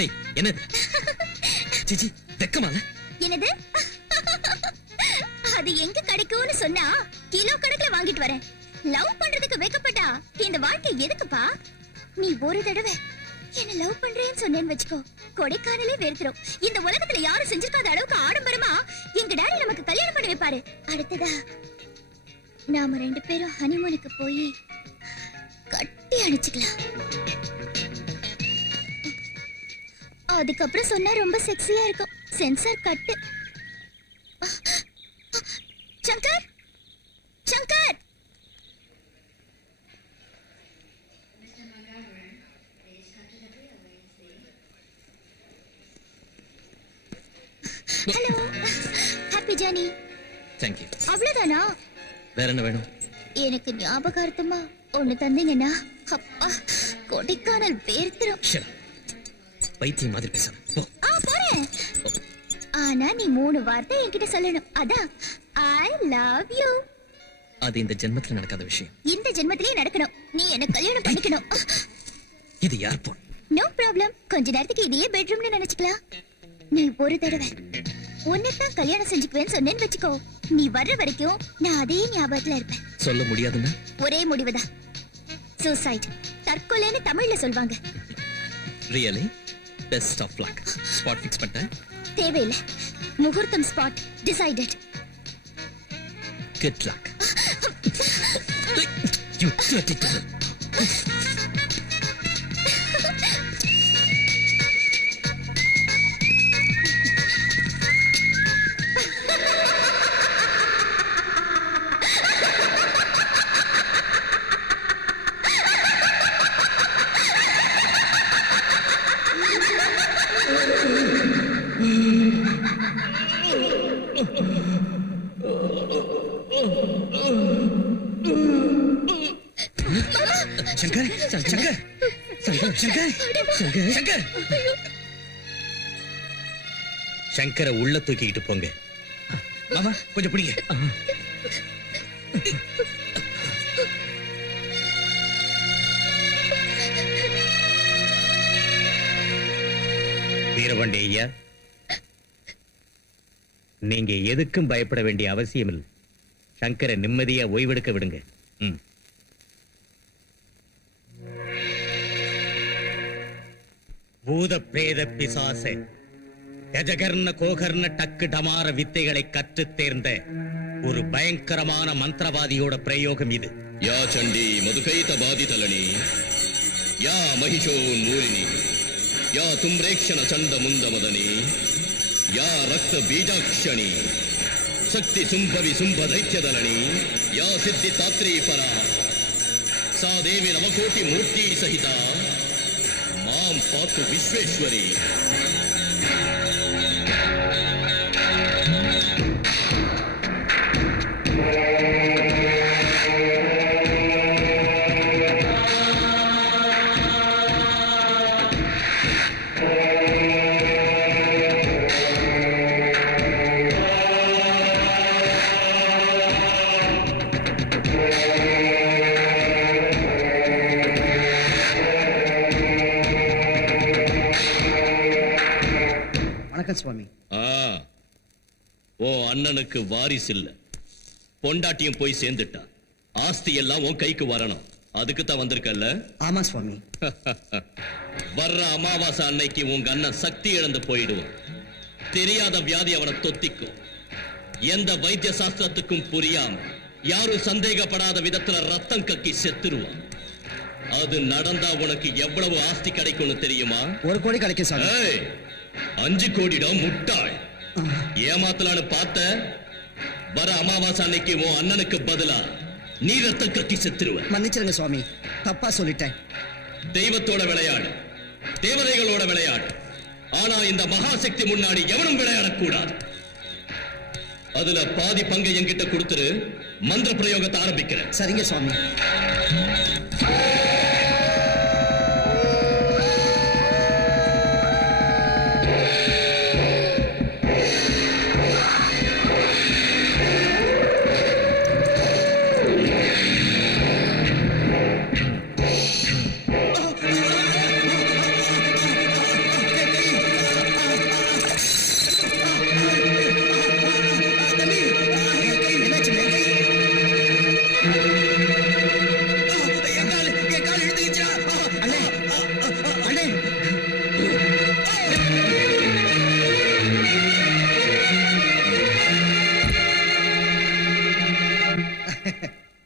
ஏய் என்னது? சிச்சி வெக்கமால? என்னது? அது எங்க கிடைக்கும்னு சொன்னா கிலோ கணக்குல வாங்கிட்டு வரேன். லவ் பண்றதுக்கு வெக்கப்பட்டா இந்த வாழ்க்கை எதுக்குப்பா? நீ ஒரு தடவை என்ன லவ் பண்றேன்னு சொன்னேன்னு வெச்சுக்கோ, கொடைக்கானலே வெறுத்துரும். இந்த உலகத்துல யாரும் செஞ்சிருக்காத அளவுக்கு ஆடம்பரமா எங்க டாடி நமக்கு கல்யாணம் பண்ணி வைப்பாரு. அடுத்ததா நாம 2 பேரும் ஹனிமூனுக்கு போய் கட்டி அடிச்சுக்கலாம். அதுக்கப்புறம் சொன்னா ரொம்ப செக்ஸியா இருக்கும். Sensor cut. Shankar, Shankar. Hello, happy journey. Thank you. அவ்வளவுதானா? வேற என்ன வேணும்? எனக்கு ஞாபகார்த்தமா ஒண்ணு தந்தீங்கன்னா அப்பா கொடைக்கானல் வேர்த்துரும். பைத்தியம் மாதிரி பேசாத. போறேன். ஆனா நீ 3 வார்த்தை என்கிட்ட சொல்லணும். அதான் ஐ லவ் யூ. அது இந்த ஜென்மத்துல நடக்காத விஷயம். இந்த ஜென்மத்திலே நடக்கணும். நீ என்ன கல்யாணம் பண்ணிக்கணும். இது யார் போன்? No problem. கொஞ்ச நேரத்துக்கு இதையே பெட்ரூம்னு நினைச்சுக்கலாம். நீ ஒரு தடவை உன்னைத்தான் கல்யாணம் செஞ்சுக்குவேன்னு சொன்னேன்னு வச்சுக்கோ, நீ வர்ற வரைக்கும் நான் அதே ஞாபகத்துல இருப்பேன். சொல்ல முடியாதுன்னா ஒரே முடிவுதான். சூசைட், தற்கொலைன்னு தமிழ்ல சொல்வாங்க. Really? Best of luck. Spot fix பண்ணிட்டேன். தேவையில்லை. முகூர்த்தம் spot decided. Good luck. You dirty girl. Shankar, Shankar, Shankar, Shankar, Shankar, Shankar. சங்கரை உள்ள தூக்கிக்கிட்டு போங்க. மாமா கொஞ்சம் பிடிங்க. வீரபாண்டி ஐயா, நீங்க எதுக்கும் பயப்பட வேண்டிய அவசியம் இல்லை. சங்கரை நிம்மதியா ஓய்வெடுக்க விடுங்க. பூத பிரேத பிசாச கஜகர்ண கோகர்ண டக்கு டமார வித்தைகளை கற்றுத் தேர்ந்த ஒரு பயங்கரமான மந்திரவாதியோட பிரயோகம் இது. யா சண்டி மதுகைத பாதிதலனி, யா மகிஷோன் மூலினி, யா தும்ரேக்ஷண சண்ட முந்தமதனி, யா ரக்த பீஜாக்ஷணி, சக்தி சும்பவி சும்ப தைத்யதலனி, யா சித்தி தாத்ரீ பரா, சா தேவி நவகோட்டி மூர்த்தி சகிதா மாம் பாத்து விஸ்வேஸ்வரி. சுவாமி. ஓ அண்ணனுக்கு வாரிசு இல்ல, பொண்டாட்டியும் போய் சேர்ந்துட்டா. ஆஸ்தி எல்லாம் உன் கைக்கு வரணும். அதுக்கு தான் வந்திருக்கல்ல? ஆமா சுவாமி. வர்ற அமாவாசை அன்னைக்கு உங்க அண்ணன் சக்தி இழந்து போயிடுவான். தெரியாத வியாதி அவனை தொத்திக்கும். எந்த வைத்திய சாஸ்திரத்துக்கும் புரியாம யாரும் சந்தேகப்படாத விதத்துல ரத்தம் கக்கி செத்துருவான். அது நடந்தா உனக்கு எவ்வளவு ஆஸ்தி கிடைக்கும்னு தெரியுமா? 1 கோடி கிடைக்கும் சாமி. 5 கோடிடா முட்டாள். ஏமாத்தலான்னு பார்த்த? வர அமாவாசை அன்னைக்கு உன் அண்ணனுக்கு பதிலா நீ ரத்தம் கக்கி செத்துருவ. மன்னிச்சிருங்க சுவாமி, தப்பா சொல்லிட்டேன். தெய்வத்தோட விளையாடு, தேவதைகளோட விளையாடு. ஆனா இந்த மகாசக்தி முன்னாடி எவனும் விளையாடக்கூடாது. அதுல பாதி பங்கை என்கிட்ட கொடுத்துரு. மந்திர பிரயோகத்தை ஆரம்பிக்கிறேன். சரிங்க சுவாமி.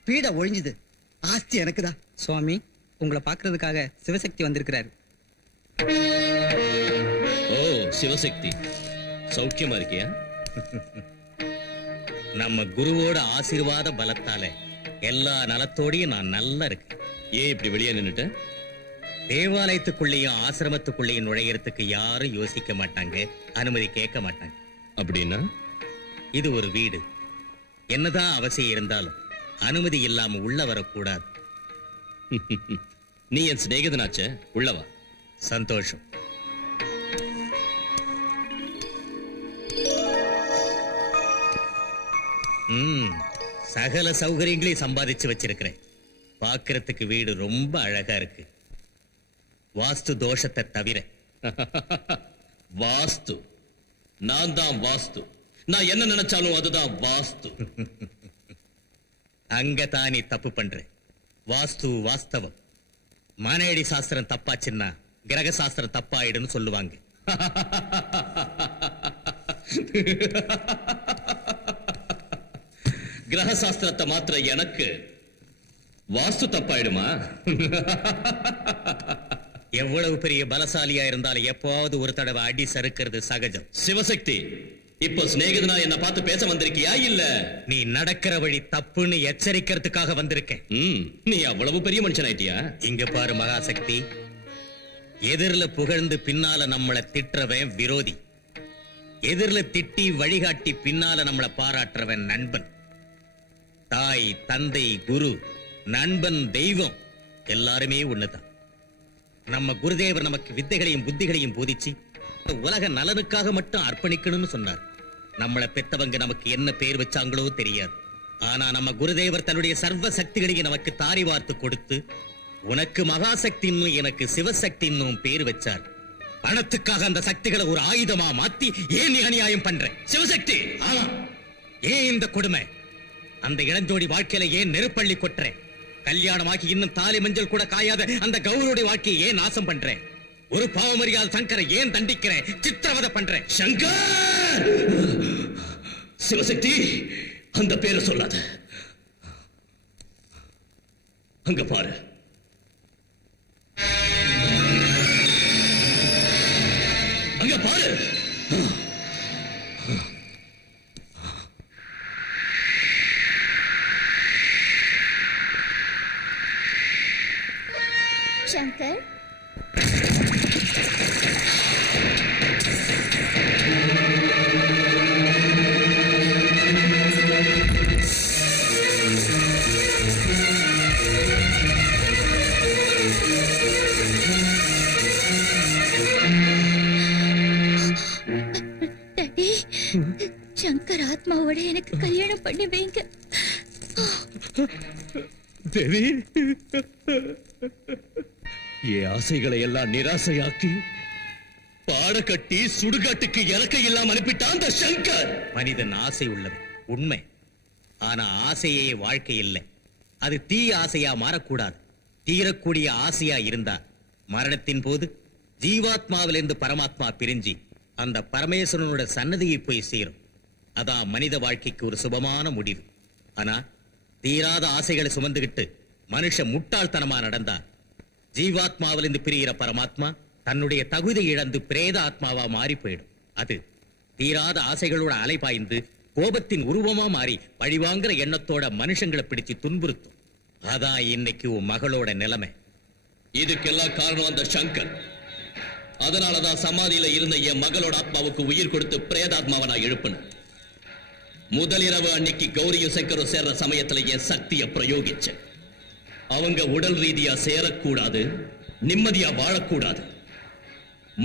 பீட ஒழிஞ்சுது. ஆஸ்தி எனக்குதான். சுவாமி, உங்களை பாக்குறதுக்காக சிவசக்தி வந்திருக்கிறாரு. ஓ சிவசக்தி, சௌக்கியமா இருக்கியா? நம்ம குருவோட ஆசீர்வாத பலத்தால எல்லா நலத்தோடையும் நான் நல்லா இருக்கேன். ஏன் இப்படி வெளியே நின்னுட்ட? தேவாலயத்துக்குள்ளேயும் ஆசிரமத்துக்குள்ளேயும் நுழையறதுக்கு யாரும் யோசிக்க மாட்டாங்க, அனுமதி கேட்க மாட்டாங்க. அப்படின்னா இது ஒரு வீடு. என்னதான் அவசியம் இருந்தாலும் அனுமதி இல்லாம உள்ள வரக்கூடாது. நீ என் சிநேகிதனாச்சே, உள்ளவா. சந்தோஷம். சகல சௌகரியங்களையும் சம்பாதிச்சு வச்சிருக்கிறேன். பார்க்கறதுக்கு வீடு ரொம்ப அழகா இருக்கு, வாஸ்து தோஷத்தை தவிர. வாஸ்து? நான் தான் வாஸ்து. நான் என்ன நினைச்சாலும் அதுதான் வாஸ்து. அங்கதான் நீ தப்பு பண்ற. வாஸ்து வாஸ்தவம். மானேடி சாஸ்திரம் தப்பாச்சுன்னா கிரக சாஸ்திரம் தப்பாயிடுன்னு சொல்லுவாங்க. கிரக சாஸ்திரத்தை மாத்திர எனக்கு வாஸ்து தப்பாயிடுமா? எவ்வளவு பெரிய பலசாலியா இருந்தாலும் எப்பவாவது ஒரு தடவை அடி சறுக்கிறது சகஜம். சிவசக்தி, இப்போ சிநேகிதனா என்ன பார்த்து பேச வந்திருக்கியா இல்ல நீ நடக்கிற வழி தப்புன்னு எச்சரிக்கிறதுக்காக வந்திருக்கேன்? நீ அவ்வளவு பெரிய மனுஷன் ஆயிட்டியா? இங்க பாரு மகாசக்தி, எதிரில புகழ்ந்து பின்னால நம்மளை திட்டுறவன் விரோதி, எதிரில திட்டி வழிகாட்டி பின்னால நம்மளை பாராட்டுறவன் நண்பன். தாய், தந்தை, குரு, நண்பன், தெய்வம் எல்லாருமே ஒண்ணுதான். நம்ம குருதேவர் நமக்கு வித்தைகளையும் புத்திகளையும் போதிச்சு உலக நலனுக்காக மட்டும் அர்ப்பணிக்கணும்னு சொன்னார். நம்மளை பெத்தவங்க நமக்கு என்ன பேர் வச்சாங்களோ தெரியாது. ஆனா நம்ம குருதேவர் தன்னுடைய சர்வ சக்திகளையும் நமக்கு தாரி வார்த்து கொடுத்து, உனக்கு மகாசக்தின்னு எனக்கு சிவசக்தின்னும் பேர் வச்சார். பணத்துக்காக அந்த சக்திகளை ஒரு ஆயுதமா மாத்தி ஏன் நீ அநியாயம் பண்ற? சிவசக்தி, ஆமா, ஏன் இந்த கொடுமை? அந்த இளஞ்சோடி வாழ்க்கையில ஏன் நெருப்பள்ளி கொட்டுற? கல்யாணமாக்கி இன்னும் தாலி மஞ்சள் கூட காயாத அந்த கௌரவருடைய வாழ்க்கையை ஏன் நாசம் பண்ற? ஒரு பாவமறியாத சங்கரை ஏன் தண்டிக்கிற, சித்திரவதை பண்ற? சங்கர்! சிவசக்தி, அந்த பேரை சொல்லாத. அங்க பாரு, அங்க பாரு. சங்கர், டாடி, சங்கர் ஆத்மாவோட எனக்கு கல்யாணம் பண்ணி வைங்க. தேவி, என் ஆசைகளை எல்லாம் நிராசையாக்கி பாட கட்டி சுடுகாட்டுக்கு இறக்க இல்லாம அனுப்பிட்டான் அந்த சங்கர். மனிதன் ஆசை உள்ளவன் உண்மை. ஆனா ஆசையே வாழ்க்கை இல்லை. அது தீய ஆசையா மாறக்கூடாது. தீரக்கூடிய ஆசையா இருந்தா மரணத்தின் போது ஜீவாத்மாவிலிருந்து பரமாத்மா பிரிஞ்சு அந்த பரமேஸ்வரனோட சன்னதியை போய் சேரும். அதான் மனித வாழ்க்கைக்கு ஒரு சுபமான முடிவு. ஆனா தீராத ஆசைகளை சுமந்துகிட்டு மனுஷ முட்டாள்தனமா நடந்தா ஜீவாத்மாவிலிருந்து பிரிகிற பரமாத்மா தன்னுடைய தகுதி இழந்து பிரேத ஆத்மாவா மாறி போயிடும். அது தீராத ஆசைகளோட அலைபாய்ந்து கோபத்தின் உருவமா மாறி பழிவாங்கிற எண்ணத்தோட மனுஷங்களை பிடிச்சு துன்புறுத்தும். அதான் இன்னைக்கு உன் மகளோட நிலைமை. இதுக்கெல்லாம் காரணம் அந்த சங்கர். அதனாலதான் சமாதியில இருந்த என் மகளோட ஆத்மாவுக்கு உயிர் கொடுத்து பிரேதாத்மாவை நான் எழுப்பினேன். முதலிரவு அன்னைக்கு கௌரியும் சங்கரும் சேர்ற சமயத்துல என் சக்தியை பிரயோகிச்சேன். அவங்க உடல் ரீதியா சேரக்கூடாது, நிம்மதியா வாழக்கூடாது.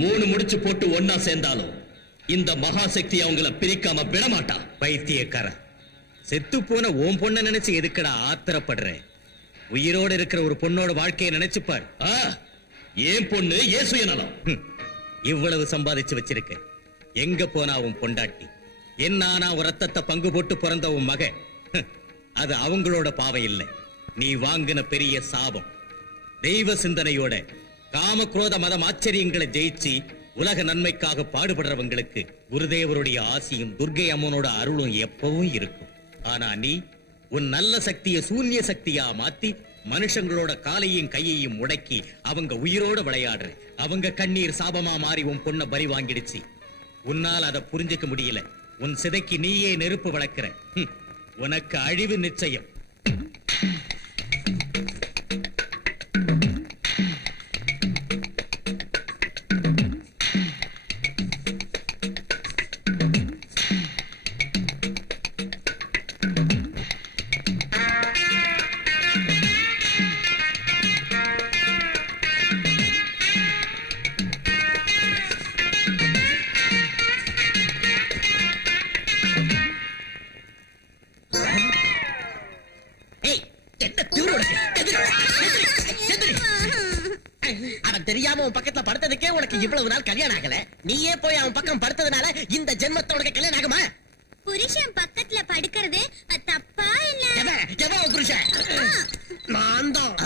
3 முடிச்சு போட்டு ஒன்னா சேர்ந்தாலும் இந்த மகாசக்தி அவங்கள பிரிக்காம விடமாட்டா. பைத்தியக்கார, செத்து போன ஓம் பொண்ண நினைச்சு எதுக்கடா ஆத்திரப்படுற? உயிரோடு இருக்கிற ஒரு பொண்ணோட வாழ்க்கையை நினைச்சுப்பார். ஏன் பொண்ணு ஏன் சுயநலம்? இவ்வளவு சம்பாதிச்சு வச்சிருக்க, எங்க போனா உன் பொண்டாட்டி? என்னானா ஒரு ரத்தத்தை பங்கு போட்டு பிறந்த உன் மக, அது அவங்களோட பாவம் இல்லை, நீ வாங்கின பெரிய சாபம். தெய்வ சிந்தனையோட காம குரோத மதம் ஆச்சரியங்களை ஜெயிச்சு உலக நன்மைக்காக பாடுபடுறவங்களுக்கு குருதேவருடைய ஆசியும் துர்க்கை அம்மனோட அருளும் எப்பவும் இருக்கும். ஆனா நீ உன் நல்ல சக்தியை சூன்ய சக்தியா மாத்தி மனுஷங்களோட காலையும் கையையும் முடக்கி அவங்க உயிரோட விளையாடுற. அவங்க கண்ணீர் சாபமா மாறி உன் பொண்ண பறி வாங்கிடுச்சு. உன்னால் அதை புரிஞ்சுக்க முடியல. உன் சிதைக்கு நீயே நெருப்பு வளர்க்கிற. உனக்கு அழிவு நிச்சயம். தெரியாம உன் பக்கத்துல படுத்ததுக்கே உனக்கு இவ்வளவு நாள் கல்யாணம் ஆகல. நீயே போய் அவன் பக்கம் படுத்ததுனால இந்த ஜென்மத்தோட கல்யாணம் ஆகுமா? புருஷன் பக்கத்துல படுக்கிறது தப்பா இல்ல? புருஷன் நான் தான்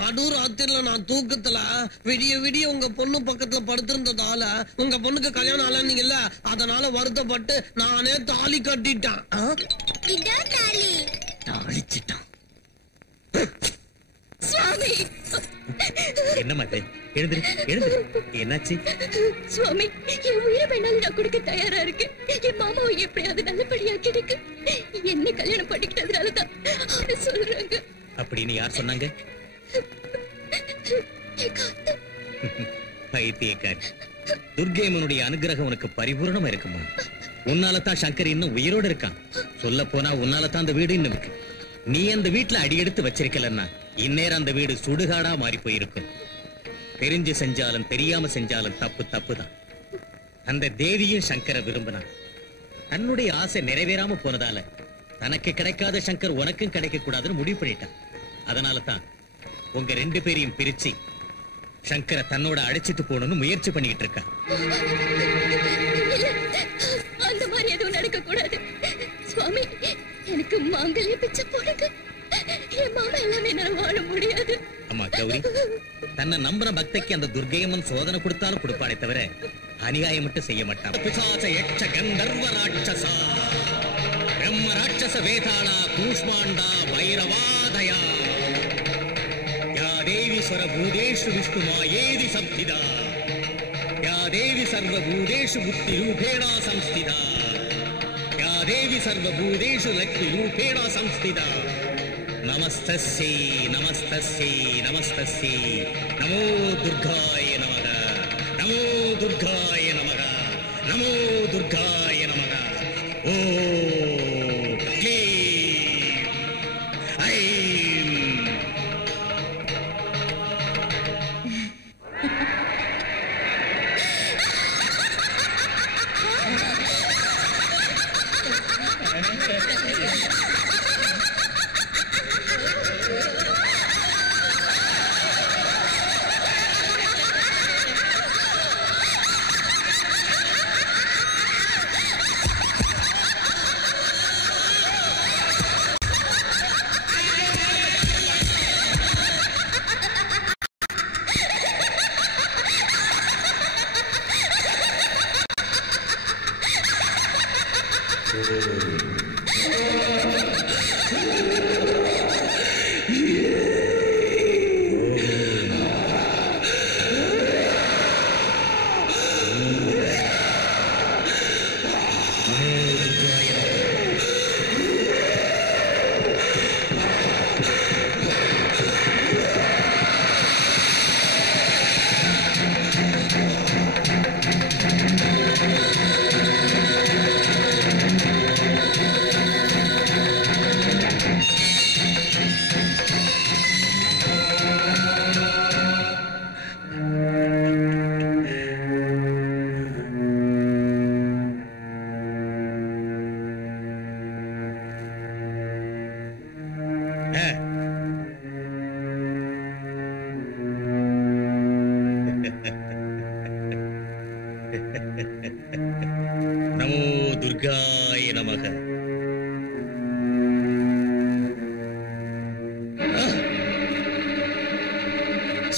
நடு ராத்திரில நான் தூக்கத்துல விடிய விடிய உங்க பொண்ணு பக்கத்துல படுத்திருந்ததால உங்க பொண்ணுக்கு கல்யாணம் ஆகலன்னீங்கல்ல, அதனால வருத்தப்பட்டு நானே தாலி கட்டிட்டேன். இதான் தாலி. தாளிச்சிட்டான். சுவாமி, என்னம்மா இது? எழுந்துரு, எழுந்துரு. என்னாச்சு? சுவாமி, என் உயிரை வேணாலும் நான் கொடுக்க தயாரா இருக்கேன். என் மாமாவை எப்படியாவது நல்லபடியா கிடைக்கு. என்ன கல்யாணம் பண்ணிக்கிட்டதுனாலதான் சொல்றாங்க. அப்படின்னு யார் சொன்னாங்க? பைத்தியக்காரி, துர்க்கையம்மனுடைய அனுகிரகம் உனக்கு பரிபூர்ணமா இருக்குமா? உன்னாலதான் சங்கர் இன்னும் உயிரோடு இருக்கான். சொல்ல போனா உன்னாலதான் அந்த வீடு இன்னும் இருக்கு. நீ அந்த வீட்டுல அடியெடுத்து வச்சிருக்கலன்னா இந்நேரம் அந்த வீடு சுடுகாடா மாறி போயிருக்கும். தெரிஞ்சு செஞ்சாலும் தெரியாம செஞ்சாலும் தப்பு தப்புதான். அந்த தேவியும் சங்கரை விரும்பினான். தன்னுடைய ஆசை நிறைவேறாம போனதால தனக்கு கிடைக்காத சங்கர் உனக்கும் கிடைக்க கூடாதுன்னு முடிவு பண்ணிட்டான். அதனால தான் உங்க 2 பேரையும் பிரிச்சு சங்கரை தன்னோட அழைச்சிட்டு போகணும்னு முயற்சி பண்ணிட்டு இருக்கா. அந்த மாதிரி எதுவும் நடக்க கூடாது சுவாமி. எனக்கு மாங்கல்ய பிச்சை போடுங்க. என் மாமா எல்லாமே நான் வாழ முடியாது. அம்மா கௌரி, தன்னை நம்புற பக்தைக்கு அந்த துர்க்கையம்மன் சோதனை கொடுத்தாலும் கொடுப்பானே தவிர அநியாயம் மட்டும் செய்ய மாட்டான். பிசாச யட்ச கந்தர்வ ராட்சசா பிரம்ம ராட்சச வேதாளா கூஷ்மாண்டா பைரவாதயா யா தேவி சர்வபூதேஷு விஷ்ணுமாயேதி சப்திதா யா தேவி சர்வபூதேஷு புத்தி ரூபேணா சம்ஸ்திதா யா தேவி சர்வபூதேஷு லக்ஷ்மி ரூபேணா சம்ஸ்திதா நமஸ்தஸ்யை நமஸ்தஸ்யை நமஸ்தஸ்யை நமோ துர்காய நமக நமோ துர்காய நமக நமோ துர்காய நமக. ஓ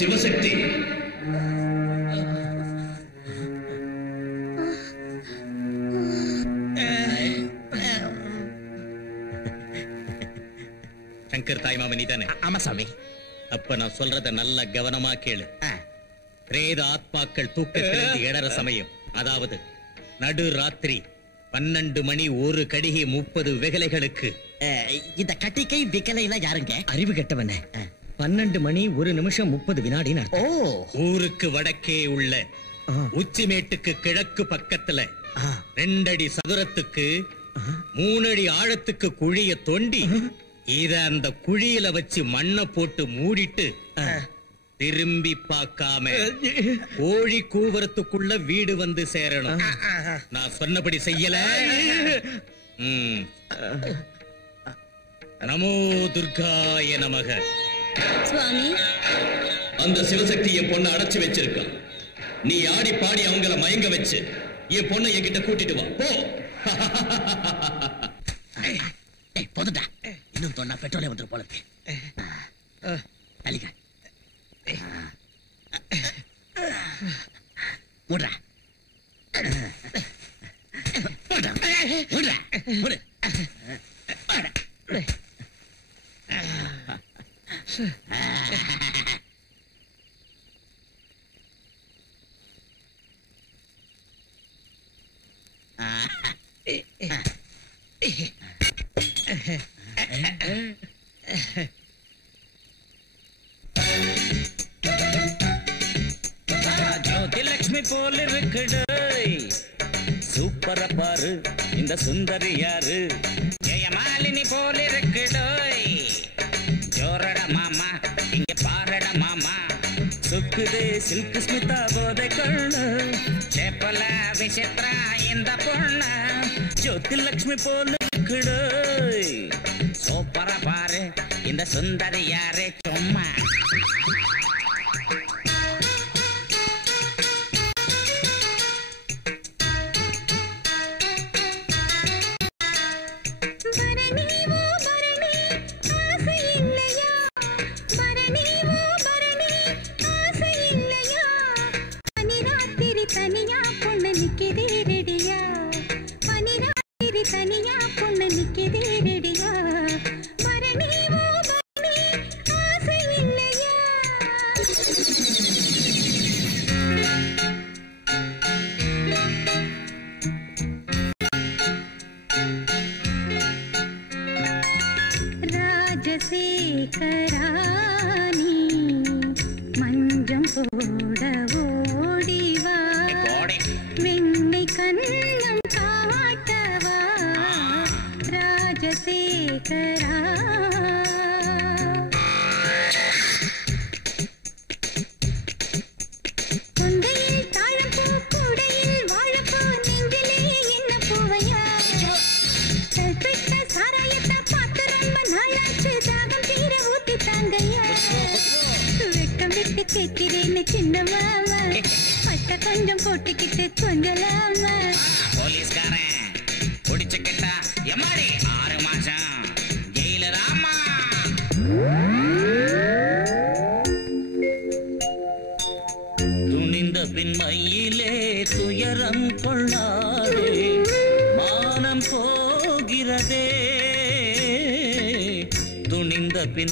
சிவசக்தி, சங்கர் தாய் மாமன் நீதானே? ஆமா சாமி. அப்ப நான் சொல்றத நல்ல கவனமா கேளு. பிரேத ஆத்மாக்கள் தூக்கத்திலிருந்து எழற சமயம், அதாவது நடு ராத்திரி 12 மணி 1 கடிகை 30 வெகலைகளுக்கு. இந்த கட்டிக்கை விக்கலைனா யாருங்க? அறிவு கெட்டவன. 12 மணி 1 நிமிஷம் 30 வினாடின்னு அர்த்தம். ஊருக்கு வடக்கே உள்ள உச்சிமேட்டுக்கு கிழக்கு பக்கத்துல 2 அடி சதுரத்துக்கு 3 அடி ஆழத்துக்கு குழிய தோண்டி இத அந்த குழியில வச்சு மண்ணை போட்டு மூடிட்டு திரும்பி பார்க்காம கோழி கூவரத்துக்குள்ள வீடு வந்து சேரணும். நான் சொன்னபடி செய்யல. நமோ துர்காய நமக. சுவாமி, அந்த சிவசக்தி என் பொண்ணை அடைச்சு வச்சிருக்கான். நீ ஆடி பாடி அவங்கள மயங்க வச்சு என் பொண்ணை என்கிட்ட கூட்டிட்டு வா. போ. போதுடா, இன்னும் தொண்டா பெட்ரோலே வந்துரும் போல இருக்கு. தலிக மூடுறா மூடுறா மூடு. ஜோதிலட்சுமி போல இருக்குடை, சூப்பர பாரு இந்த சுந்தரி யாரு. ஜெயமாலினி போல இருக்குடோய், ஜோரட மாமா இங்க பாரட மாமா. சுக்குதே சில்க் ஸ்மிதா போதை கொள்ளு, சேப்பல விசித்ரா இந்த பொண்ணு. ஜோதிலட்சுமி போல இருக்குடோய், சூப்பர பாரு இந்த சுந்தரி யாரு. சும்மா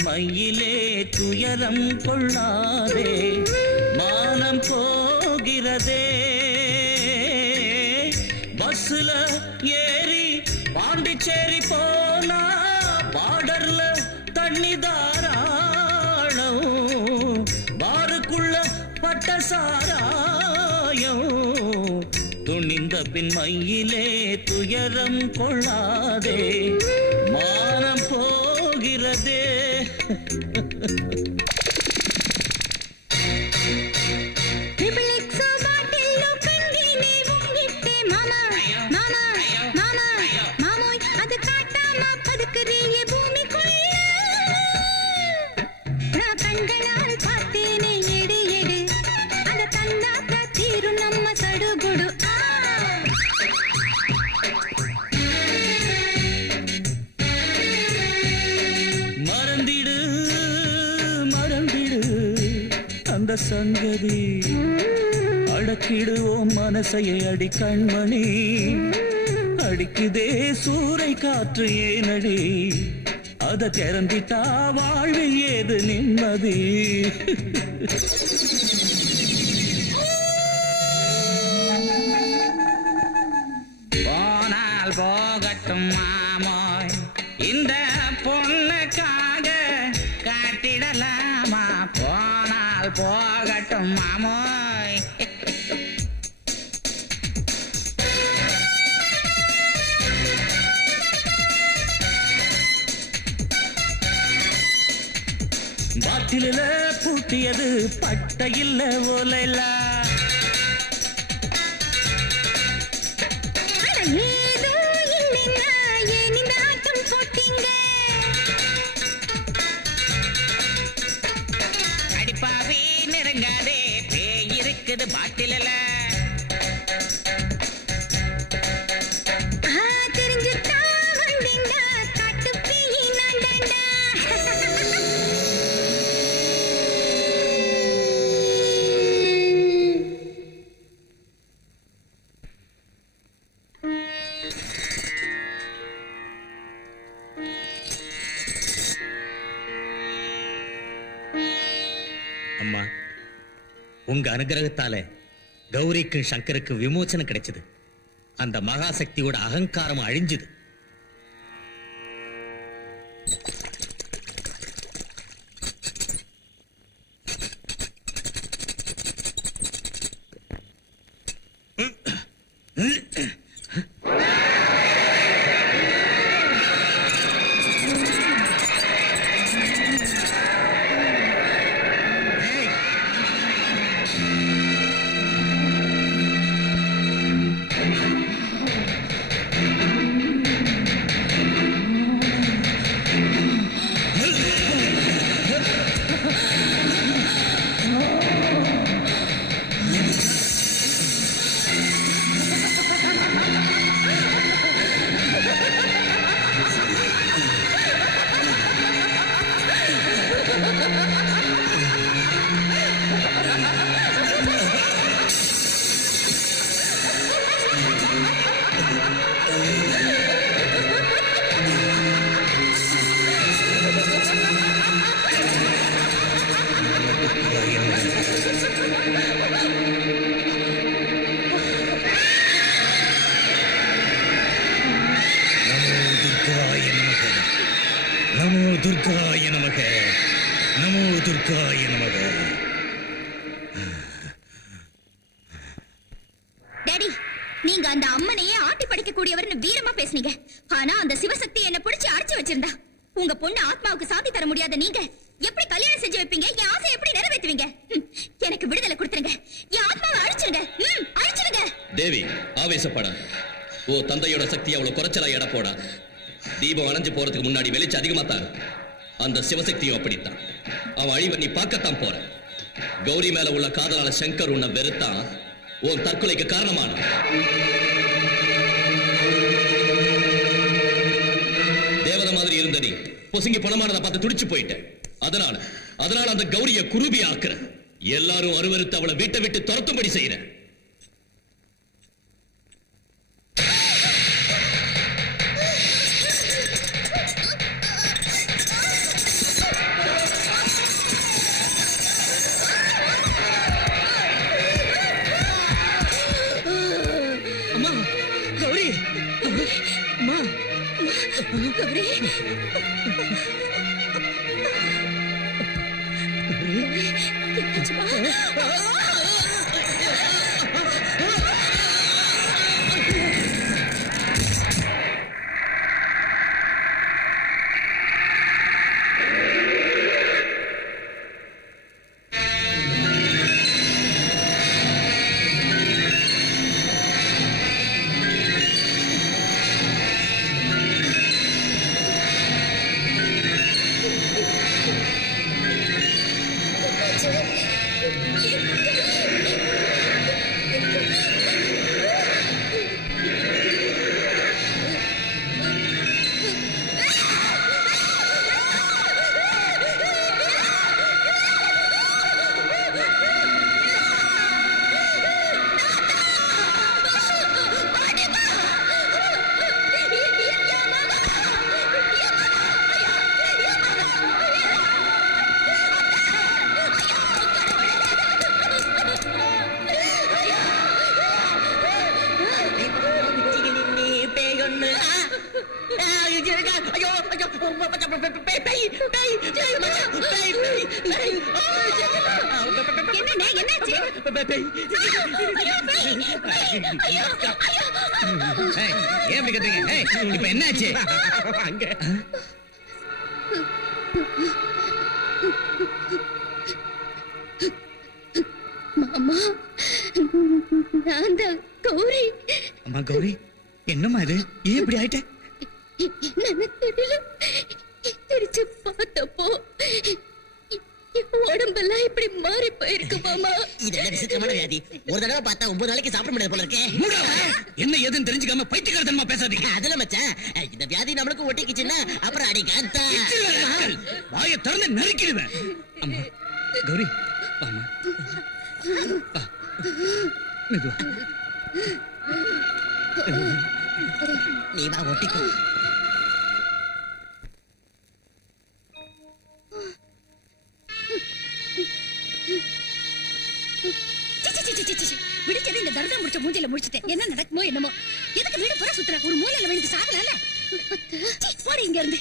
மையிலே துயரம் கொள்ளாதே, மானம் போகிறதே. பஸ்ல ஏறி பாண்டிச்சேரி போனா பார்டர்ல தண்ணி தாராளம், பாருக்குள்ள பட்ட சாராயம். துணிந்த பின் மையிலே துயரம் கொள்ளாதே, மானம் போகிறதே. அந்த சங்கதி அடக்கிடுவோம் மனசையை அடி கண்மணி அடிக்குதே சூறை காற்று ஏனடி அத திறந்திட்டா வாழ்வில் ஏது நிம்மதி போனால் போகட்டும் மாமோய் இந்த பொண்ணுக்காக காட்டிடலாமா போனால் போகட்டும் மாமோய் பாட்டில பூட்டியது பட்டையில்ல ஓலைல அடிப்பாவே நெருங்காதே பேய் இருக்குது பாட்டில அம்மா, உங்க அனுகிரகத்தால கௌரிக்கும் சங்கருக்கு விமோசனம் கிடைச்சது. அந்த மகாசக்தியோட அகங்காரம் அழிஞ்சுது. நமோ துர்காய நமக, நமோ துர்காய நமக. டாடி, நீங்க அந்த அம்மனையே ஆட்டி படைக்க கூடியவர்னு வீரமா பேசுனீங்க. ஆனா அந்த சிவசக்தி என்ன பிடிச்சு அரைச்சு வச்சிருந்தா. உங்க பொண்ணு ஆத்மாவுக்கு சாந்தி தர முடியாத நீங்க எப்படி கல்யாணம் செஞ்சு வைப்பீங்க? என் ஆசை எப்படி நிறைவேற்றுவீங்க? எனக்கு விடுதலை கொடுத்துருங்க. என் ஆத்மாவை அழிச்சிருங்க. அழிச்சிருங்க. தேவி, ஆவேசப்படா. ஓ தந்தையோட சக்தி அவ்வளவு குறைச்சலா எடை போடா. தீபம் அணைஞ்சு போறதுக்கு முன்னாடி வெளிச்சம் அதிகமா தான். அந்த சிவசக்தியும் அப்படித்தான். அவன் அழிவை நீ பார்க்கத்தான் போற. கௌரி மேல உள்ள காதலால சங்கர் உன்னை வெறுத்தான். உன் தற்கொலைக்கு காரணமான தேவதை மாதிரி இருந்த நீ பொசுங்கி பணமானதை பார்த்து துடிச்சு போயிட்ட. அதனால அந்த கௌரிய குருபி ஆக்குற. எல்லாரும் அருவருத்து அவளை வீட்டை விட்டு துரத்தும்படி செய்யற. அம்மா, கௌரி, அம்மா, கௌரி, என்னாச்சு? ஏன் அப்படி கத்துறீங்க? இப்ப என்னாச்சு? அங்க மாமா, நான் தான் கௌரி. அம்மா கௌரி, என்னம்மா இது? ஏன் இப்படி ஆயிட்ட? என்னன்னு தெரியல. எந்திரிச்சு பார்த்தப்போ உடம்பெல்லாம் இப்படி மாறி போயிருக்கு மாமா. இது என்ன விசித்திரமான வியாதி? ஒரு தடவை பார்த்தா 9 நாளைக்கு சாப்பிட முடியாது போல இருக்கே. என்ன ஏதுன்னு தெரிஞ்சுக்காம பைத்தியக்காரத்தனமா பேசாதீங்க. அதுல மச்சான், இந்த வியாதி நம்மளுக்கு ஒட்டிக்கிச்சுன்னா அப்புறம் அடி காத்தா வாயை திறந்து நறுக்கிடுவேன். அம்மா கௌரி, வாம்மா. வா. மெதுவா. நீ வா ஒட்டிக்கோ. விடிச்சது இந்த தர்தம் முடிச்ச மூஞ்சில முடிச்சிட்டேன். என்ன நடக்குமோ என்னமோ. எதுக்கு வீடு பூரா சுத்துற? ஒரு மூலையில விழுந்து சாகலாம்ல. போடி இங்க இருந்து.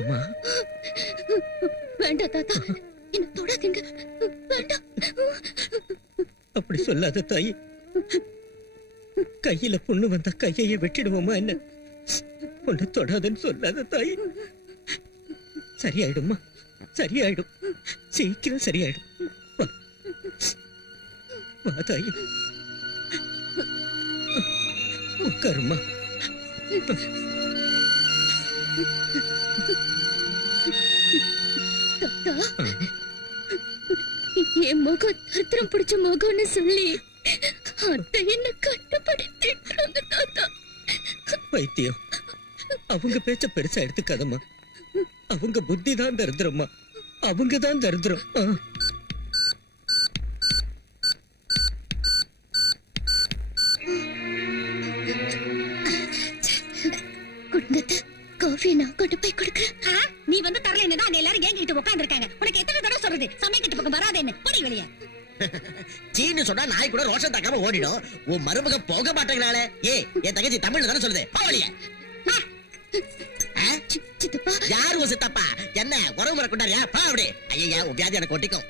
அம்மா வேண்டாம் தாத்தா, என்ன தொடாதீங்க. வேண்டாம். அப்படி சொல்லாத தாயி. கையில பொண்ணு வந்தா கையையே வெட்டிடுவோமா என்ன? பொண்ணு தொடாதுன்னு சொல்லாத தாயி. சரியாயிடுமா? சரியாயிடும், சீக்கிரம் சரியாயிடும். வா வா தாயி, உட்காருமா. தாத்தா, என் முகம் தரித்திரம் பிடிச்ச முகம்னு சொல்லி அத்தை என்ன கட்டுப்படுத்திட்டாங்க தாத்தா. வைத்தியம், அவங்க பேச்ச பெருசா எடுத்துக்காதம்மா. அவங்க புத்தி தான் தரித்திரம்மா. அவங்க தான் தரித்திரம். குடும்பத்தை காஃபி நான் கொண்டு போய் கொடுக்குறேன். நீ வந்து தரல என்னதான் அங்க எல்லாரும் கேங்கிட்டு உட்கார்ந்து இருக்காங்க. உனக்கு எத்தனை தடவை சொல்றது சமைக்கிட்டு பக்கம் வராத என்ன? போடி வெளியே. சீன்னு சொன்னா நாய் கூட ரோஷம் தாக்காம ஓடிடும். உன் மருமக போக மாட்டேங்கிறாளே. என் தங்கச்சி தமிழ்ல தானே சொல்லுது. பாவலிய சித்தப்பா. யாரு உன் சித்தப்பா? என்ன உறவு முறை கொண்டாரியா? பா அப்படி. ஐயா, உன் வியாதி எனக்கு ஒட்டிக்கும்.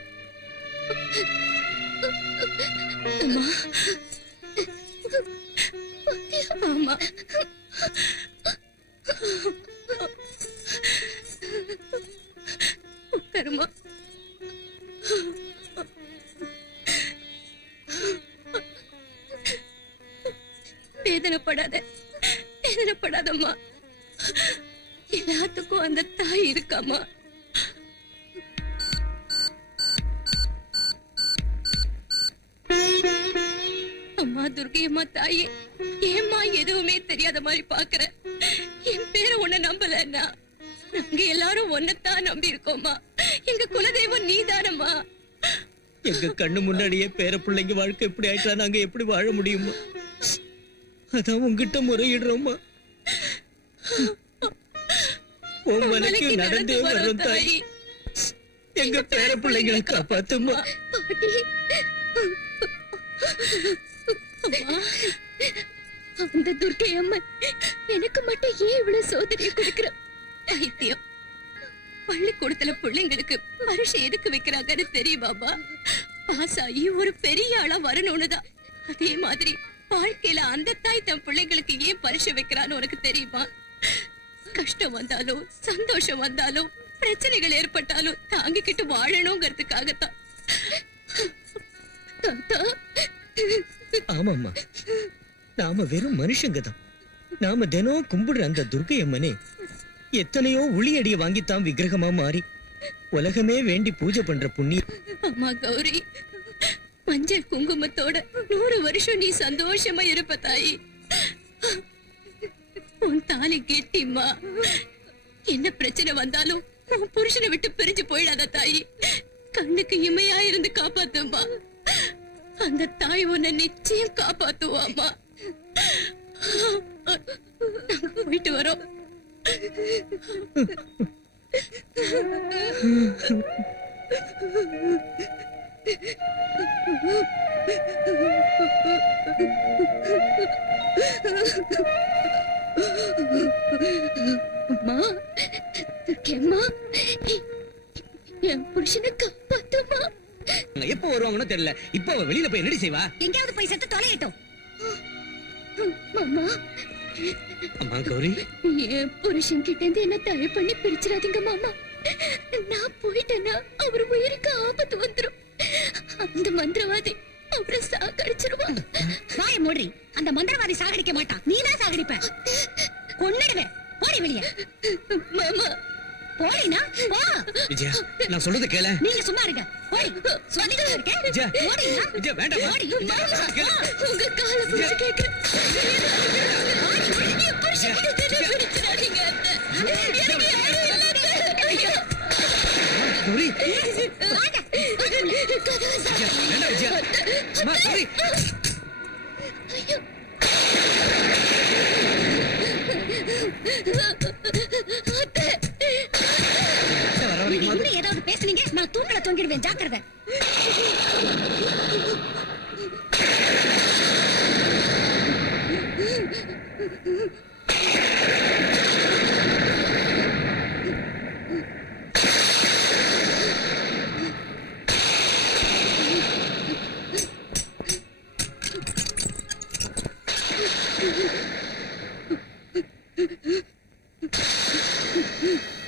ஆமா, உட்காருமா. வேதனைப்படாத, வேதனைப்படாதம்மா. எல்லாத்துக்கும் அந்த தாய் இருக்காமா. அம்மா துர்கையம்மா தாயே, ஏம்மா எதுவுமே தெரியாத மாதிரி பாக்குற? என் பேரை உன்னை நம்பலன்னா நாங்க எல்லாரும் ஒன்னத்தான் நம்பி இருக்கோமா. எங்க குலதெய்வம் நீதானம்மா. எங்க கண்ணு முன்னாடியே பேர பிள்ளைங்க வாழ்க்கை எப்படி ஆயிட்டா நாங்க எப்படி வாழ முடியுமா? அதான் உங்ககிட்ட முறையிடுறோமா. உன் மலைக்கு நடந்தே வரும் தாய். எங்க பேர பிள்ளைங்களை காப்பாத்துமா. அந்த துர்க்கை அம்மன் எனக்கு மட்டும் ஏன் இவ்வளவு சோதனையை கொடுக்கிற? வைத்தியம், பள்ளிக்கூடத்துல பிள்ளைங்களுக்கு பரிசை எதுக்கு வைக்கிறாங்கன்னு தெரியுமாமா? பாஸ் ஆகி ஒரு பெரிய ஆளா வரணும்னுதான். அதே மாதிரி வாழ்க்கையில அந்த தாய் தன் பிள்ளைங்களுக்கு ஏன் பரிசை வைக்கிறான்னு உனக்கு தெரியுமா? கஷ்டம் வந்தாலும் சந்தோஷம் வந்தாலும் பிரச்சனைகள் ஏற்பட்டாலும் தாங்கிக்கிட்டு வாழணுங்கிறதுக்காகத்தான். ஆமாம்மா, நாம வெறும் மனுஷங்க தான். நாம தினம் கும்பிடுற அந்த துர்க்கை அம்மனே எத்தனையோ உளியடிய வாங்கித்தான் விக்கிரகமா மாறி உலகமே வேண்டி பூஜை பண்ற புண்ணியம். அம்மா கௌரி, மஞ்சள் குங்குமத்தோட 100 வருஷம் நீ சந்தோஷமா இருப்ப தாயி. உன் தாலி கெட்டிம்மா. என்ன பிரச்சனை வந்தாலும் உன் புருஷனை விட்டு பிரிஞ்சு போயிடாத தாயி. கண்ணுக்கு இமையா இருந்து காப்பாத்துமா. அந்த தாய் உன்னை நிச்சயம் காப்பாத்துவாமா. போயிட்டு வரோம். அம்மா, துர்க்கையம்மா, என் புருஷனை காப்பாத்துமா. எப்ப வருவாங்கன்னு தெரியல. இப்ப அவ வெளியில போய் என்னடி செய்வா? எங்கேயாவது போய் செத்து தொலையட்டும். அம்மா, அம்மா கௌரி, என் புருஷன் கிட்ட இருந்து என்ன தடை பண்ணி பிரிச்சிடாதீங்க மாமா. நான் போயிட்டேன்னா அவர் உயிருக்கு ஆபத்து வந்துரும். அந்த மந்திரவாதி அவரை சாகடிச்சிருவான். வாய மூடி. அந்த மந்திரவாதி சாகடிக்க மாட்டான், நீதான் சாகடிப்ப. கொன்னுடுவேன். போடி வெளியே. மாமா போடினா போ. விஜயா, நான் சொல்றது கேள. நீங்க சும்மா இருங்க. போடி. சொல்லிட்டு இருக்கேன். விஜயா, போடினா. விஜயா வேண்டாம். போடி. உங்க காலை பிடிச்சு கேக்குறேன். என் புருஷன் கிட்ட இருந்து பிரிச்சிடாதீங்க. எனக்கு யாரும் இல்லைங்க. ஐயோ கௌரி, வாங்க. விஜயா வேண்டாம். விஜயா, அம்மா கௌரி. ஐயோ இன்னும் ஏதாவது பேசுனீங்க நான் தூங்கல தொங்கிடுவேன். ஜாக்கிரதை.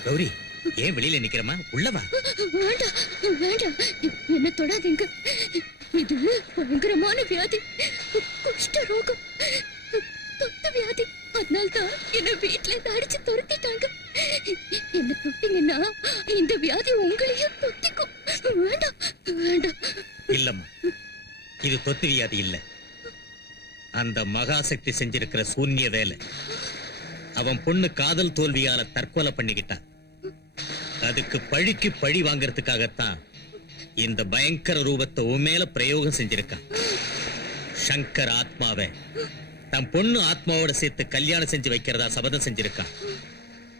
கௌரி, ஏன் வெளியில நிக்கிறமா? உள்ளவா. வேண்டாம் வேண்டாம், என்ன தொடாதீங்க. இது பயங்கரமான வியாதி, குஷ்ட ரோகம், தொத்த வியாதி. அதனால்தான் என்ன வீட்டுல இருந்து அடிச்சு துரத்திட்டாங்க. என்ன தொட்டீங்கன்னா இந்த வியாதி உங்களையும் தொத்திக்கும். வேண்டாம் வேண்டாம். இல்லம்மா, இது தொத்து வியாதி இல்ல. அந்த மகாசக்தி செஞ்சிருக்கிற சூன்ய வேலை. அவன் பொண்ணு காதல் தோல்வியால தற்கொலை பண்ணிக்கிட்டான். அதுக்கு பழிக்கு பழி வாங்கறதுக்காகத்தான் இந்த பயங்கர ரூபத்தை உன் மேல பிரயோகம் செஞ்சிருக்கான். சங்கர் ஆத்மாவை தன் பொண்ணு ஆத்மாவோட சேர்த்து கல்யாணம் செஞ்சு வைக்கிறதா சபதம் செஞ்சிருக்கான்.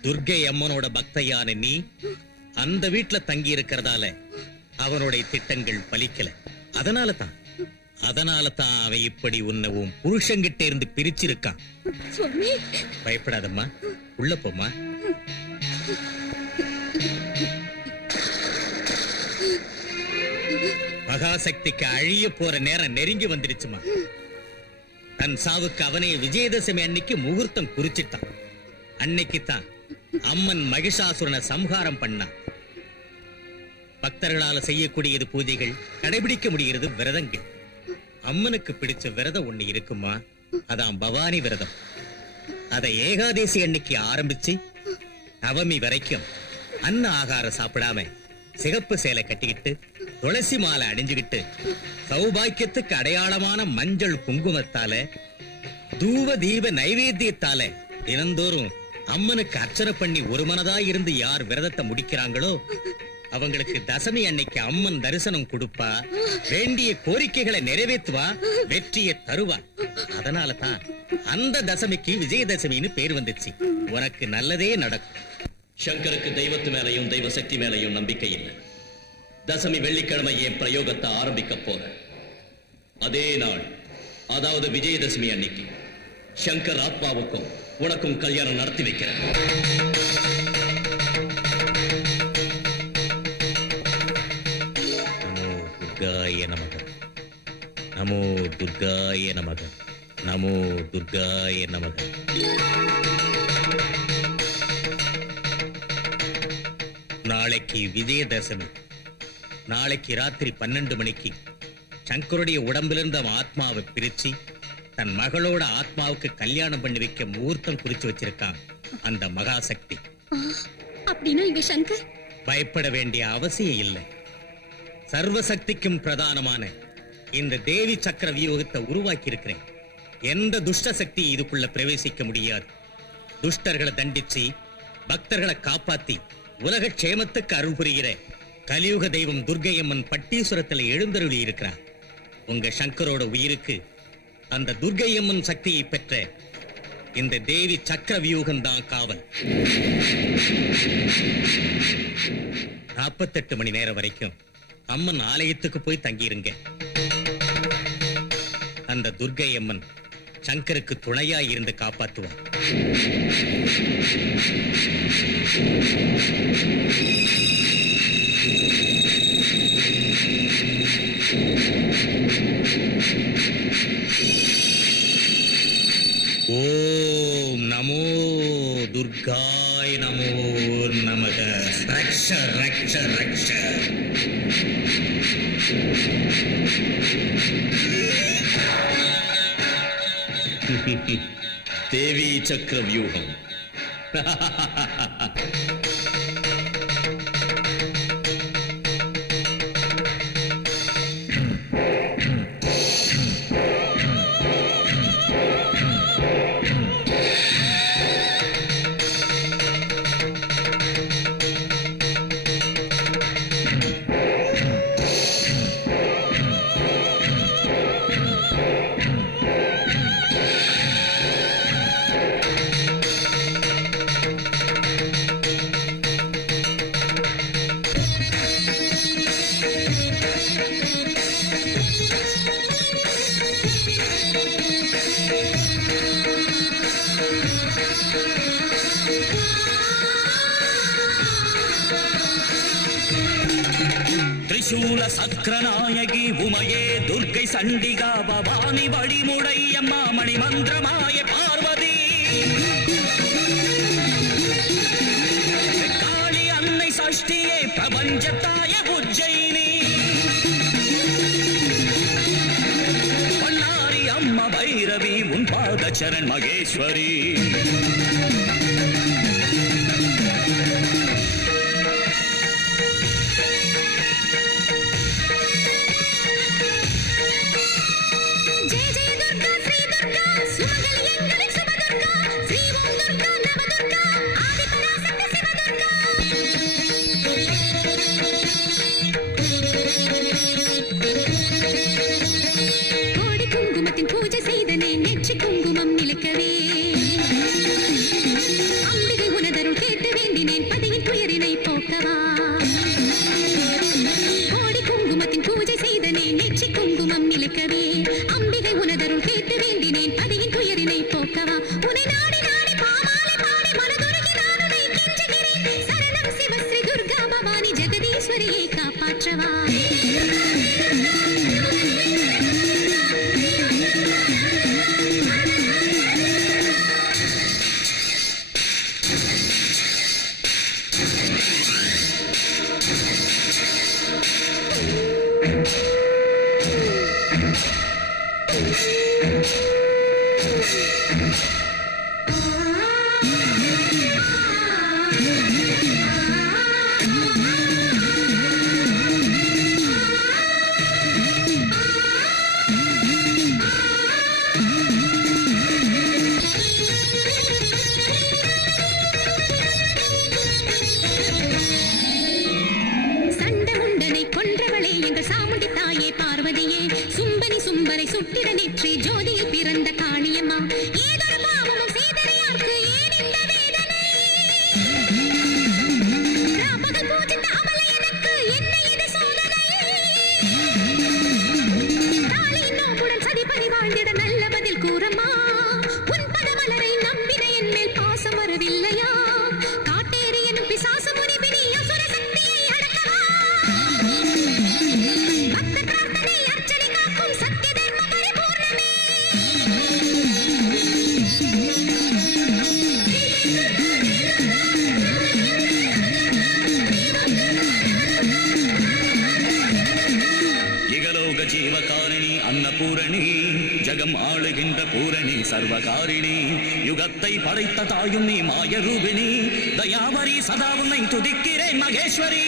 துர்க்கை அம்மனோட பக்தையான நீ அந்த வீட்டுல தங்கி இருக்கிறதால அவனுடைய திட்டங்கள் பலிக்கல. அதனால தான் அவன் இப்படி உன்னை உன் புருஷங்கிட்ட இருந்து பிரிச்சிருக்கான். பயப்படாதம்மா, உள்ள போமா. மகாசக்திக்கு அழிய போற நேரம் நெருங்கி வந்துருச்சுமா. தன் சாவுக்கு அவனே விஜயதசமி அன்னைக்கு முகூர்த்தம் குறிச்சிட்டான். அன்னைக்குத்தான் அம்மன் மகிஷாசுரனை சம்ஹாரம் பண்ணான். பக்தர்களால செய்யக்கூடியது பூஜைகள், கடைபிடிக்க முடிகிறது விரதங்கள். அம்மனுக்கு பிடிச்ச விரதம் ஒண்ணு இருக்குமா, அதான் பவானி விரதம். அதை ஏகாதேசி அன்னைக்கு ஆரம்பிச்சு நவமி வரைக்கும் அன்ன ஆகாரம் சாப்பிடாம சிகப்பு சேலை கட்டிக்கிட்டு துளசி மாலை அணிஞ்சுகிட்டு சௌபாக்கியத்துக்கு அடையாளமான மஞ்சள் குங்குமத்தால தூவ தீப நைவேத்தியத்தால தினந்தோறும் அம்மனுக்கு அர்ச்சனை பண்ணி ஒரு மனதாய் இருந்து யார் விரதத்தை முடிக்கிறாங்களோ அவங்களுக்கு தசமி அன்னைக்கு அம்மன் தரிசனம் கொடுப்பா, வேண்டிய கோரிக்கைகளை நிறைவேற்றுவா, வெற்றியை தருவா. அதனால தான் அந்த தசமிக்கு விஜயதசமின்னு பேர் வந்துச்சு. உனக்கு நல்லதே நடக்கும். சங்கருக்கு தெய்வத்து மேலையும் தெய்வ சக்தி மேலையும் நம்பிக்கை இல்லை. தசமி வெள்ளிக்கிழமை என் பிரயோகத்தை ஆரம்பிக்க போற அதே நாள், அதாவது விஜயதசமி அன்னைக்கு சங்கர் ஆத்மாவுக்கும் உனக்கும் கல்யாணம் நடத்தி வைக்கிறேன். துர்காய நமக, நமோ துர்காய நமக, நமோ துர்காய நமக. நாளைக்கு விஜயதசமி. நாளைக்கு ராத்திரி 12 மணிக்கு சங்கருடைய உடம்பிலிருந்து அவன் ஆத்மாவை பிரிச்சு தன் மகளோட ஆத்மாவுக்கு கல்யாணம் பண்ணி வைக்க முகூர்த்தம் குறிச்சு வச்சிருக்கான் அந்த மகாசக்தி. அப்படின்னா இங்க சங்கர் பயப்பட வேண்டிய அவசியம் இல்லை. சர்வசக்திக்கும் பிரதானமான இந்த தேவி சக்கர வியூகத்தை உருவாக்கி இருக்கிறேன். எந்த துஷ்ட சக்தி இதுக்குள்ள பிரவேசிக்க முடியாது. துஷ்டர்களை தண்டிச்சு பக்தர்களை காப்பாத்தி உலக க்ஷேமத்துக்கு அருள் புரிகிற கலியுக தெய்வம் துர்க்கையம்மன் பட்டீஸ்வரத்தில் எழுந்தருளி இருக்கிறார். உங்க சங்கரோட உயிருக்கு அந்த துர்க்கையம்மன் சக்தியை பெற்ற இந்த தேவி சக்கர வியூகம் தான் காவல். 48 மணி நேரம் வரைக்கும் அம்மன் ஆலயத்துக்கு போய் தங்கியிருங்க. அந்த துர்க்கை அம்மன் சங்கருக்கு துணையா இருந்து காப்பாத்துவான். ஓம் நமோ துர்காய் நமோ நமக. ரக்ஷ ரக்ஷ ரக்ஷ. தேவி சக்கர வியூகம். திரிசூல சக்கரநாயகி உமையே துர்க்கை சண்டிகா பவானி வழிமுடையம்மா மணி மந்திரமாய பார்வதி காளி அன்னை சஷ்டியே பிரபஞ்சத்தாய உஜ்ஜயினி பொன்னாரி அம்மா பைரவி உன் பாத சரண் மகேஸ்வரி. கோடி குங்குமத்தின் பூஜை செய்தனே நெற்றி குங்குமம் நிலைக்கவே அம்பிகை உனதருள் கேட்டு வேண்டினேன் பதியின் துயரினை போக்கவா. கோடி குங்குமத்தின் பூஜை செய்தனே நெற்றி குங்குமம் நிலைக்கவே அம்பிகை உனதருள் கேட்டு வேண்டினேன் பதியின் துயரினை போக்கவா. உன்னை நாடி நாடி பாமாலை பாடி மனதுருகி நான் உன்னை கெஞ்சுகிறேன். சரணம் சிவஸ்ரீ துர்கா பவானி ஜெகதீஸ்வரியை காப்பாற்றவா. சண்டமுண்டனை கொன்றவளே எங்கள் சாமுண்டி தாயே பார்வதியே சும்பனி சும்பரை சுட்டிட நெற்றி ஜோதியில் பிறந்த காளியம்மா. ஏதொரு பாவமும் செய்தனையார்க்கு ஏன் இந்த வேதனை? ராபகல் பூஜித்த அமலை எனக்கு என்ன இது சோதனை? தாளியின் நோக்குடன் சதிபதி வாழ்ந்திட நல்ல பதில் கூறம்மா. உன் பதமலரை நம்பின என் மேல் பாசம் வரவில்லையா? காட்டேரி எனும் பிசாசு முனிபினி அசுர சக்தியை அடக்கவா. பக்த பிரார்த்தனை அர்ச்சனை காக்கும் சத்திய தர்ம பரிபூர்ணமே. இகலோக ஜீவகாரிணி அன்னபூரணி ஜகம் ஆளுகின்ற பூரணி சர்வகாரிணி யுகத்தை படைத்த தாயும் நீ மாயரூபிணி தயாவரி சதா உன்னை துதிக்கிறேன் மகேஸ்வரி.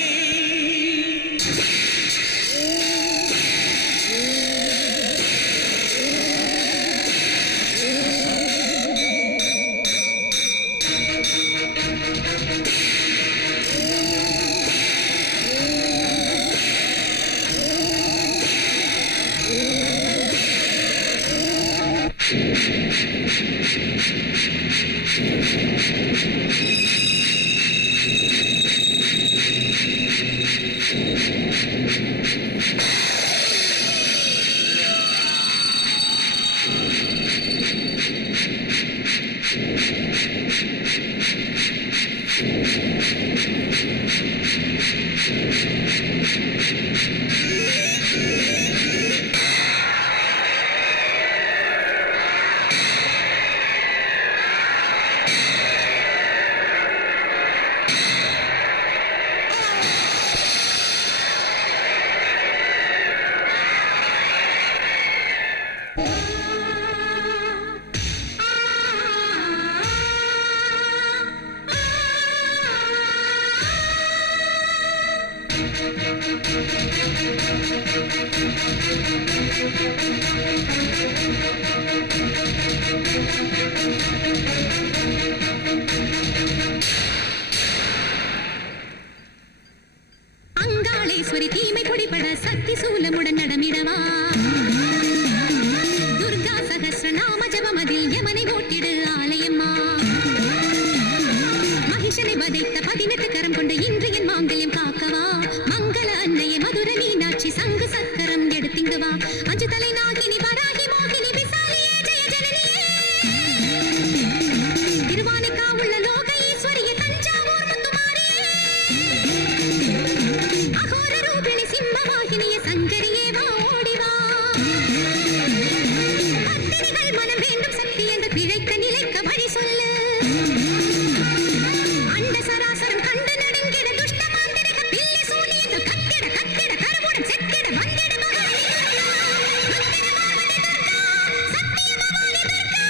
அங்காளேஸ்வரி தீமை பொடிபட சக்தி சூலமுடன் நடமிடவா துர்கா சகஸ்ரநாம ஜபமதில் யமனை ஓட்டிடு ஆலயம்மா மகிஷனை வதைத்த 18 கரம் கொண்ட இன்று என் மாங்கல்யம் காக்கவா மங்கள அன்னையே மதுர மீனாட்சி சங்கு சக்கரம் எடுத்திங்கவா அஞ்சு தலை நாகினி வராகி மோகினி விசாலியே ஜெய ஜனனியே திருவானைக்கா உள்ள லோக ஈஸ்வரியே தஞ்சாவூர் முத்துமாரியே அகோர ரூபிணி சிம்மவாகினியே சங்கரியே வா ஓடிவா பத்தினிகள் மனம் வேண்டும் சக்தி என்று பிழைக்க நிலைக்க வழி சொல்லு அண்ட சராசரம் கண்டு நடுங்கிட துஷ்ட மாந்திரிக பில்லி சூனியத்தில் கத்திட கத்திட கருவுடன் செத்திட வந்திட மகாலி துர்கா வந்திட மாவதி துர்கா சத்திய பவானி துர்கா